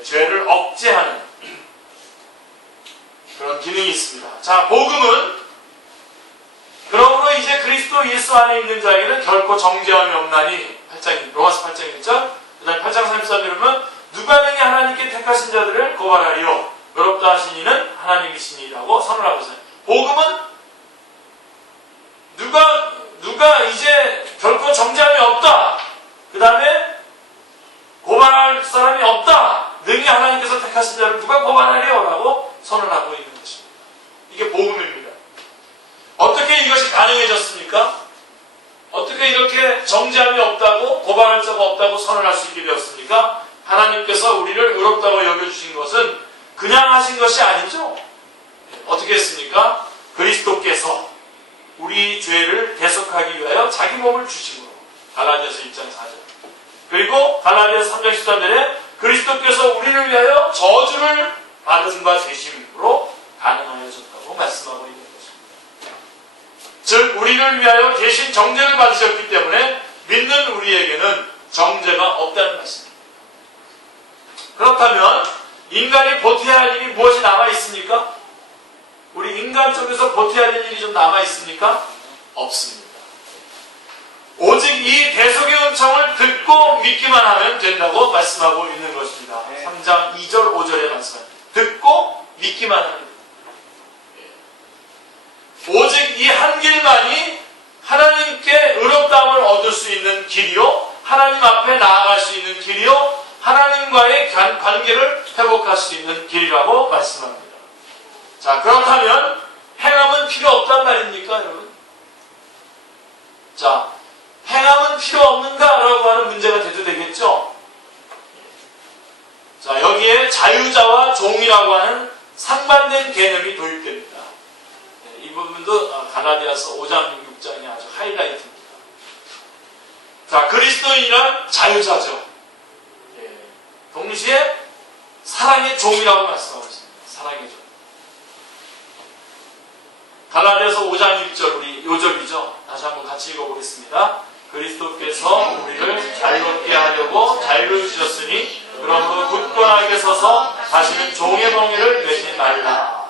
죄를 억제하는 그런 기능이 있습니다. 자, 복음은 그러므로 이제 그리스도 예수 안에 있는 자에게는 결코 정죄함이 없나니 로마서 8장 1절 그 다음에 8장 33절 보면 누가 능히 하나님께 택하신 자들을 고발하리요 의롭다 하신 이는 하나님이시니라고 선언하고 있어요. 복음은 누가 이제 결코 정죄함이 없다. 그 다음에 고발할 사람이 없다. 능히 하나님께서 택하신 자를 누가 고발하리요? 라고 선언하고 있는 것입니다. 이게 복음입니다. 어떻게 이것이 가능해졌습니까? 어떻게 이렇게 정죄함이 없다고 고발할 자가 없다고 선언할 수 있게 되었습니까? 하나님께서 우리를 의롭다고 여겨주신 것은 그냥 하신 것이 아니죠. 어떻게 했습니까? 그리스도께서 우리 죄를 대속하기 위하여 자기 몸을 주심으로 갈라디아서 1장 4절 그리고 갈라디아서 3장 13절에 그리스도께서 우리를 위하여 저주를 받은 바 되심으로 가능하여졌다고 말씀하고 있는 것입니다. 즉 우리를 위하여 대신 정죄를 받으셨기 때문에 믿는 우리에게는 정죄가 없다는 말씀입니다. 그렇다면 인간이 보태야 할 일이 무엇이 남아있습니까? 우리 인간 쪽에서 보태야 할 일이 좀 남아있습니까? 없습니다. 오직 이 대속의 음성을 듣고 믿기만 하면 된다고 말씀하고 있는 것입니다. 3장 2절 5절의 말씀입니다. 듣고 믿기만 하면 됩니다. 오직 이 한 길만이 하나님께 의롭다함을 얻을 수 있는 길이요 하나님 앞에 나아갈 수 있는 길이요 하나님과의 관계를 회복할 수 있는 길이라고 말씀합니다. 자, 그렇다면 행함은 필요 없단 말입니까, 여러분? 자, 행함은 필요 없는가라고 하는 문제가 돼도 되겠죠? 자, 여기에 자유자와 종이라고 하는 상반된 개념이 도입됩니다. 이 부분도 갈라디아서 5장 6장이 아주 하이라이트입니다. 자, 그리스도인이란 자유자죠. 동시에 사랑의 종이라고 말씀하고 있습니다. 사랑의 종. 갈라디아서 5장 1절 우리 요절이죠. 다시 한번 같이 읽어보겠습니다. 그리스도께서 우리를 자유롭게 하려고 자유를 주셨으니 그러므로 굳건하게 서서 다시는 종의 멍에를 매지 말라.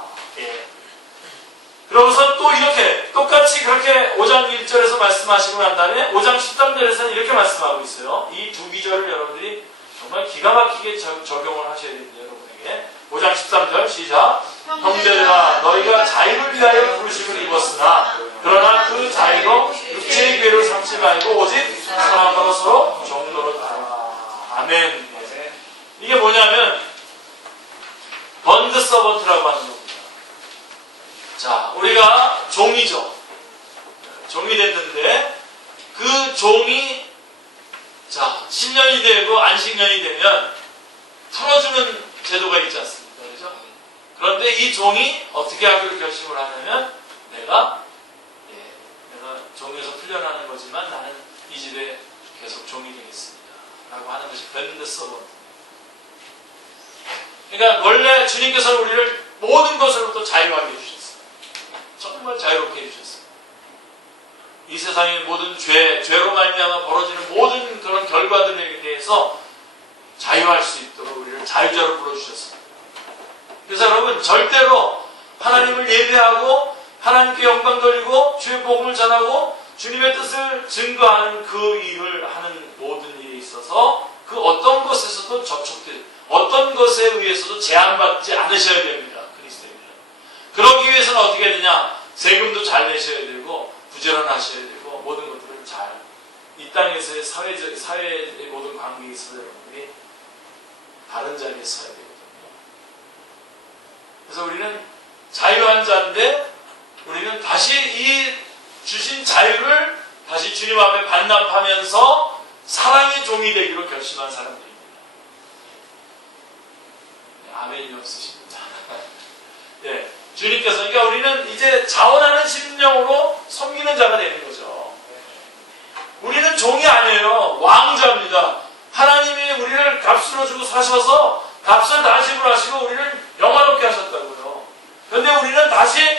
그러고서 또 이렇게 똑같이 그렇게 5장 1절에서 말씀하시고 난 다음에 5장 13절에서는 이렇게 말씀하고 있어요. 이 두 기절을 여러분들이 정말 기가 막히게 적용을 하셔야 됩니다. 여러분에게 5장 13절 시작. 형제들아 너희가 자유를 위하여 부르심을 입었으나 그러나 그 자유로 육체의 괴를 삼지 말고 오직 사랑으로 서로 정도로 따라. 아멘. 이게 뭐냐면 번드 서번트라고 하는 겁니다. 자, 우리가 종이죠. 종이 됐는데 그 종이 자, 10년이 되고 안식년이 되면 풀어주는 제도가 있지 않습니까? 그렇죠? 그런데 이 종이 어떻게 하기로 결심을 하냐면 내가 종에서 풀려나는 거지만 나는 이 집에 계속 종이 되겠습니다. 라고 하는 것이 번드 서번트. 그러니까 원래 주님께서는 우리를 모든 것으로부터 자유하게 해주셨어요. 정말 자유롭게 해주셨어요. 이 세상의 모든 죄로 말미암아 벌어지는 모든 그런 결과들에 대해서 자유할 수 있도록 우리를 자유자로 불러주셨습니다. 그래서 여러분 절대로 하나님을 예배하고 하나님께 영광 돌리고 주의 복음을 전하고 주님의 뜻을 증거하는 그 일을 하는 모든 일에 있어서 그 어떤 것에서도 어떤 것에 의해서도 제한받지 않으셔야 됩니다. 그리스도인들은. 그러기 위해서는 어떻게 해야 되냐? 세금도 잘 내셔야 되고 부지런하셔야 되고 모든 것들을 잘 이 땅에서의 사회의 모든 관계에 있어서 여러분들이 바른 자리에 서야 되거든요. 그래서 우리는 자유한 자인데 우리는 다시 이 주신 자유를 다시 주님 앞에 반납하면서 사랑의 종이 되기로 결심한 사람들입니다. 아멘이 없으십니다. 네, 주님께서 그러니까 우리는 이제 자원하는 심령으로 섬기는 자가 되는 거죠. 우리는 종이 아니에요. 왕자입니다. 하나님이 우리를 값으로 주고 사셔서 값을 다 지불하시고 우리를 영화롭게 하셨다고요. 그런데 우리는 다시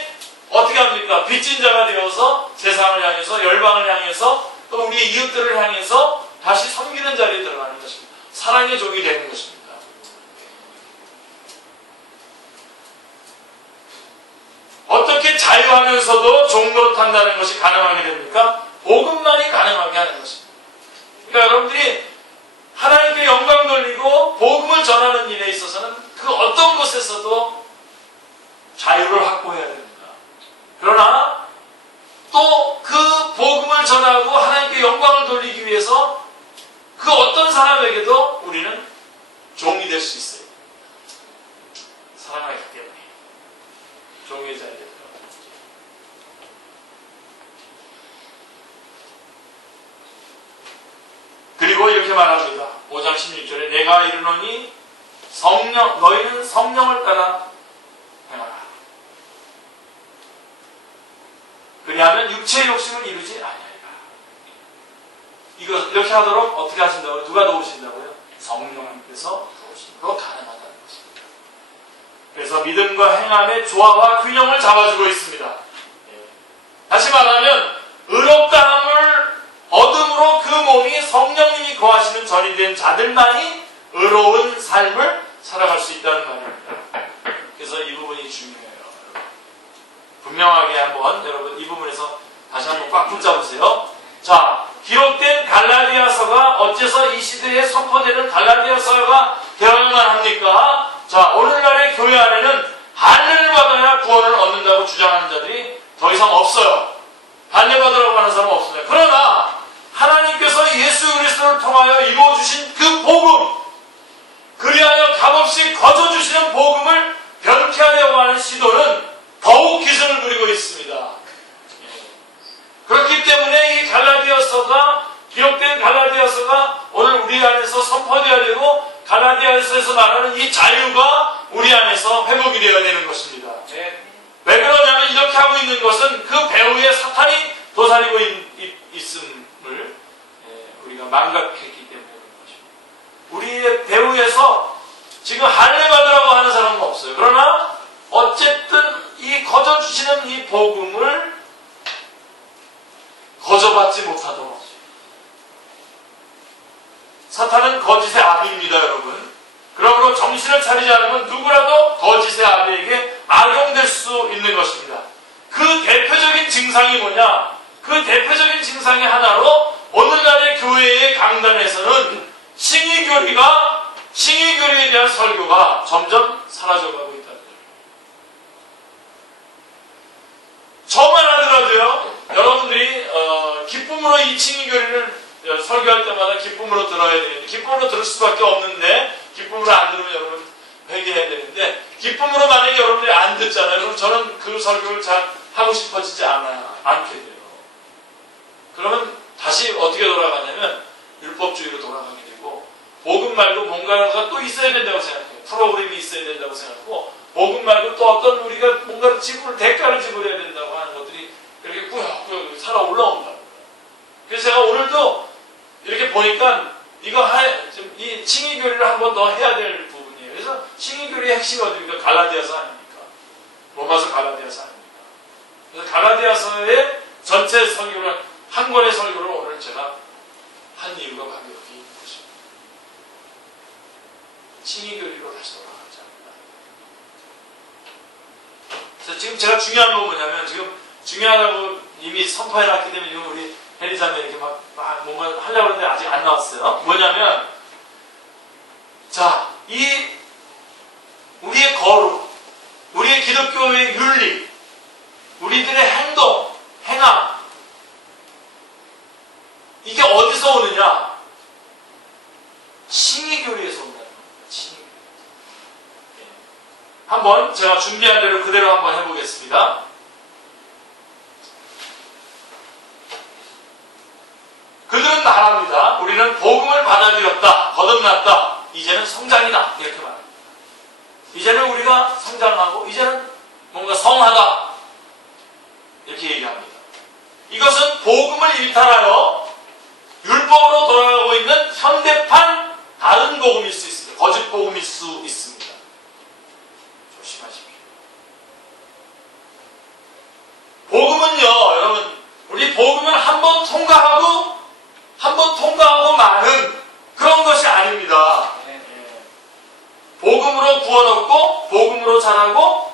어떻게 합니까? 빚진 자가 되어서 세상을 향해서 열방을 향해서 또 우리의 이웃들을 향해서 다시 섬기는 자리에 들어가는 것입니다. 사랑의 종이 되는 것입니다. 어떻게 자유하면서도 종 노릇한다는 것이 가능하게 됩니까? 복음만이 가능하게 하는 것입니다. 그러니까 여러분들이 하나님께 영광 돌리고 복음을 전하는 일에 있어서는 그 어떤 곳에서도 자유를 확보해야 됩니다. 그러나 또 그 복음을 전하고 하나님께 영광을 돌리기 위해서 그 어떤 사람에게도 우리는 종이 될 수 있어요. 사랑하기 때문에 종의 자리에 들어갑니다. 그리고 이렇게 말합니다. 5장 16절에 내가 이르노니 너희는 성령을 따라 행하라. 그리하면 육체의 욕심을 이루지 아니하리라. 이거 이렇게 하도록 어떻게 하신다고요? 누가 도우신다고요? 성령님께서 도우심으로 가능하다는 것입니다. 그래서 믿음과 행함의 조화와 균형을 잡아주고 있습니다. 다시 말하면 의롭다함을 얻음으로 그 몸이 성령님이 거하시는 전이 된 자들만이 의로운 삶을 살아갈 수 있다는 말입니다. 그래서 이 부분이 중요해요. 분명하게 한번 여러분 이 부분에서 다시 한번 꽉 붙잡으세요. 자, 기록된 갈라디아서가 어째서 이 시대에 선포되는 갈라디아서가 되어야만 합니까? 자, 오늘날의 교회 안에는 할례를 받아야 구원을 얻는다고 주장하는 자들이 더 이상 없어요. 할례 받으라고 하는 사람은 없습니다. 그러나 하나님께서 예수 그리스도를 통하여 이루어주신 그 복음, 그리하여 값없이 거저주시는 복음을 변케하려고 하는 시도는 더욱 기승을 부리고 있습니다. 그렇기 때문에 이 갈라디아서가, 기록된 갈라디아서가 오늘 우리 안에서 선포되어야 되고 갈라디아서에서 말하는 이 자유가 우리 안에서 회복이 되어야 되는 것입니다. 왜 그러냐면 이렇게 하고 있는 것은 그 배후에 사탄이 도사리고 있음을 우리가 망각했기 때문에 그런 것입니다. 우리의 배후에서 지금 할례 받으라고 하는 사람은 없어요. 그러나 어쨌든 이 거저주시는 이 복음을 거저받지 못하도록 사탄은 거짓의 아비입니다, 여러분. 그러므로 정신을 차리지 않으면 누구라도 거짓의 아비에게 악용될 수 있는 것입니다. 그 대표적인 증상이 뭐냐? 그 대표적인 증상의 하나로 오늘날의 교회의 강단에서는 칭의교리에 대한 설교가 점점 사라져가고 있다는 거예요. 저만 하더라도요, 여러분들이 기쁨으로 이 칭의교리를 설교할 때마다 기쁨으로 들어야 되는데, 기쁨으로 들을 수밖에 없는데 기쁨으로 안 들으면 여러분 회개해야 되는데, 기쁨으로 만약에 여러분들이 안 듣잖아요. 그럼 저는 그 설교를 잘 하고 싶어지지 않게 돼요. 그러면 다시 어떻게 돌아가냐면 율법주의로 돌아가게 되고, 복음 말고 뭔가가 또 있어야 된다고 생각해요. 프로그램이 있어야 된다고 생각하고, 복음 말고 또 어떤 우리가 뭔가를 대가를 지불해야 된다고 하는 것들이 이렇게 꾸역꾸역 살아 올라온다. 그래서 제가 오늘도 이렇게 보니까 이 칭의교리를 한 번 더 해야 될 부분이에요. 그래서 칭의교리의 핵심이 어디입니까? 갈라디아서 아닙니까? 로마서 갈라디아서 아닙니까? 그래서 갈라디아서의 전체 설교를, 한 권의 설교를 오늘 제가 한 이유가 바로 여기 있는 것입니다. 칭의교리로 다시 돌아가자. 그래서 지금 제가 중요한 건 뭐냐면, 지금 중요하다고 이미 선포해놨기 때문에 지금 우리 혜리자매 이렇게 막 뭔가 하려고 하는데 아직 안 나왔어요. 뭐냐면, 자, 우리의 거룩, 우리의 기독교의 윤리, 우리들의 행동, 행함, 이게 어디서 오느냐? 칭의교리에서 온다는 겁니다. 칭의교리. 한번 제가 준비한 대로 그대로 한번 해보겠습니다. 그들은 말합니다. 우리는 복음을 받아들였다, 거듭났다, 이제는 성장이다, 이렇게 말합니다. 이제는 우리가 성장하고 이제는 뭔가 성하다, 이렇게 얘기합니다. 이것은 복음을 일탈하여 율법으로 돌아가고 있는 현대판 다른 복음일 수 있습니다. 거짓 복음일 수 있습니다. 조심하십시오. 복음은요, 여러분, 우리 복음은 한 번 통과하고 마는 그런 것이 아닙니다. 복음으로 구원 얻고 복음으로 자라고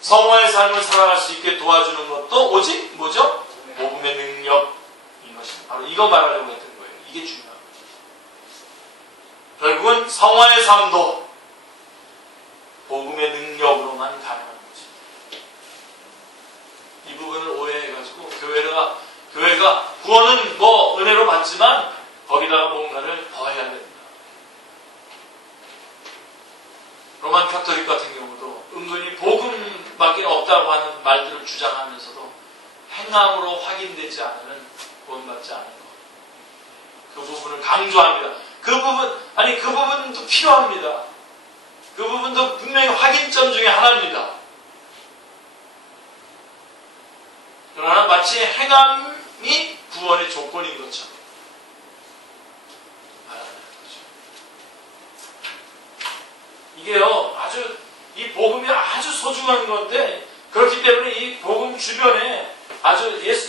성화의 삶을 살아갈 수 있게 도와주는 것도 오직 뭐죠? 복음의 능력인 것입니다. 바로 이거 말하려고 했던 거예요. 이게 중요한 거죠. 결국은 성화의 삶도 복음의 능력으로만 가능한 거죠. 이 부분을 오해해가지고 교회가 구원은 뭐 은혜로 받지만 거기다가 뭔가를 더 해야 된다. 로만 카톨릭 같은 경우도 은근히 복음밖에 없다고 하는 말들을 주장하면서도 행함으로 확인되지 않으면 구원받지 않은 것. 그 부분을 강조합니다. 그 부분도 필요합니다. 그 부분도 분명히 확인점 중에 하나입니다. 그러나 마치 행함이 구원의 조건인 것처럼 말하는 거죠. 이게요, 이 복음이 아주 소중한 건데, 그렇기 때문에 이 복음 주변에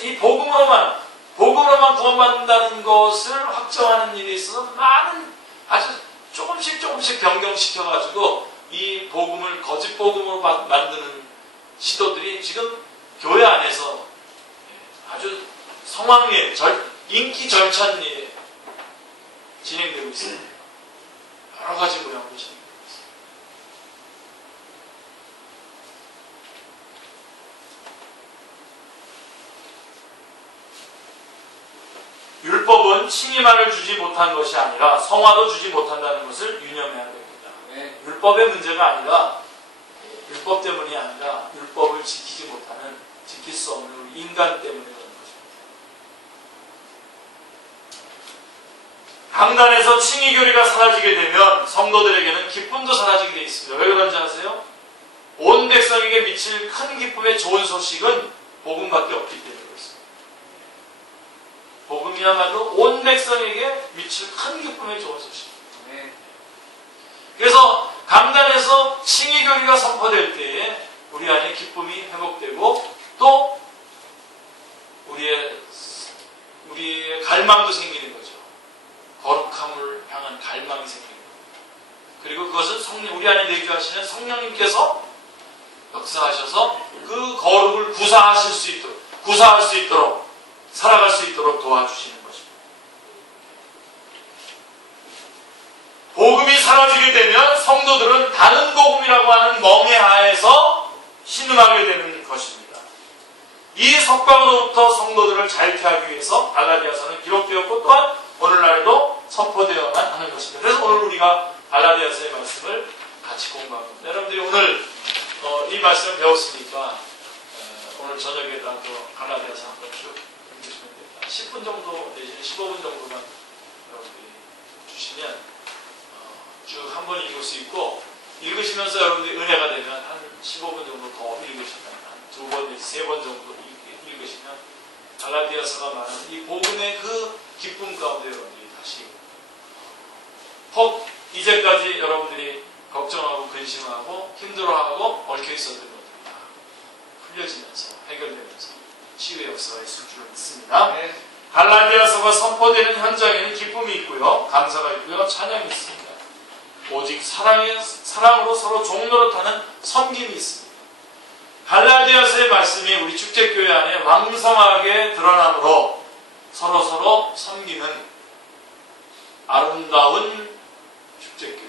이 복음으로만 구원받는다는 것을 확정하는 일에 있어서 많은 아주 조금씩 변경시켜가지고 이 복음을 거짓 복음으로 만드는 시도들이 지금 교회 안에서 아주 성황리에 인기 절찬리에 진행되고 있습니다. 여러 가지 모양으로 진행되고 있습니다. 율법은 칭의만을 주지 못한 것이 아니라 성화도 주지 못한다는 것을 유념해야 됩니다. 율법의 문제가 아니라 율법 때문이 아니라 율법을 지키지 못하는, 지킬 수 없는 우리 인간 때문에 그런 것입니다. 강단에서 칭의교리가 사라지게 되면 성도들에게는 기쁨도 사라지게 되어 있습니다. 왜 그런지 아세요? 온 백성에게 미칠 큰 기쁨의 좋은 소식은 복음밖에 없기 때문에 그렇습니다. 복음이야말로 온 백성에게 미칠 큰 기쁨의 좋은 소식입니다. 그래서 강단에서 칭의교리가 선포될 때에 우리 안에 기쁨이 회복되고 또 우리의 갈망도 생기는 거죠. 거룩함을 향한 갈망이 생기는 거죠. 그리고 그것은 우리 안에 내주하시는 성령님께서 역사하셔서 그 거룩을 구사할 수 있도록 살아갈 수 있도록 도와주시는 것입니다. 복음이 사라지게 되면 성도들은 다른 복음이라고 하는 멍에 하에서 신음하게 되는 것입니다. 이 석방으로부터 성도들을 자유케 하기 위해서 갈라디아서는 기록되었고 또한 오늘날에도 선포되어야만 하는 것입니다. 그래서 오늘 우리가 갈라디아서의 말씀을 같이 공부합니다. 여러분들이 오늘 이 말씀을 배웠으니까 오늘 저녁에다 또 갈라디아서 한번 쭉 읽으시면 됩니다. 10분 정도 내지는 15분 정도만 여러분들이 주시면 쭉 한 번 읽을 수 있고, 읽으시면서 여러분들이 은혜가 되면 한 15분 정도 더 읽으시면 한 2번 내지 3번 정도 읽으시면 갈라디아서가 말하는 이 복음의 그 기쁨 가운데 여러분들이 다시 혹 이제까지 여러분들이 걱정하고 근심하고 힘들어하고 얽혀 있었던 것들이 다 풀려지면서 해결되면서 치유의 역사가 있을 줄 믿습니다. 네. 갈라디아서가 선포되는 현장에는 기쁨이 있고요, 감사가 있고요, 찬양이 있습니다. 오직 사랑으로 서로 종노릇하는 섬김이 있습니다. 갈라디아서의 말씀이 우리 축제교회 안에 왕성하게 드러나므로 서로 섬기는 아름다운 축제교회.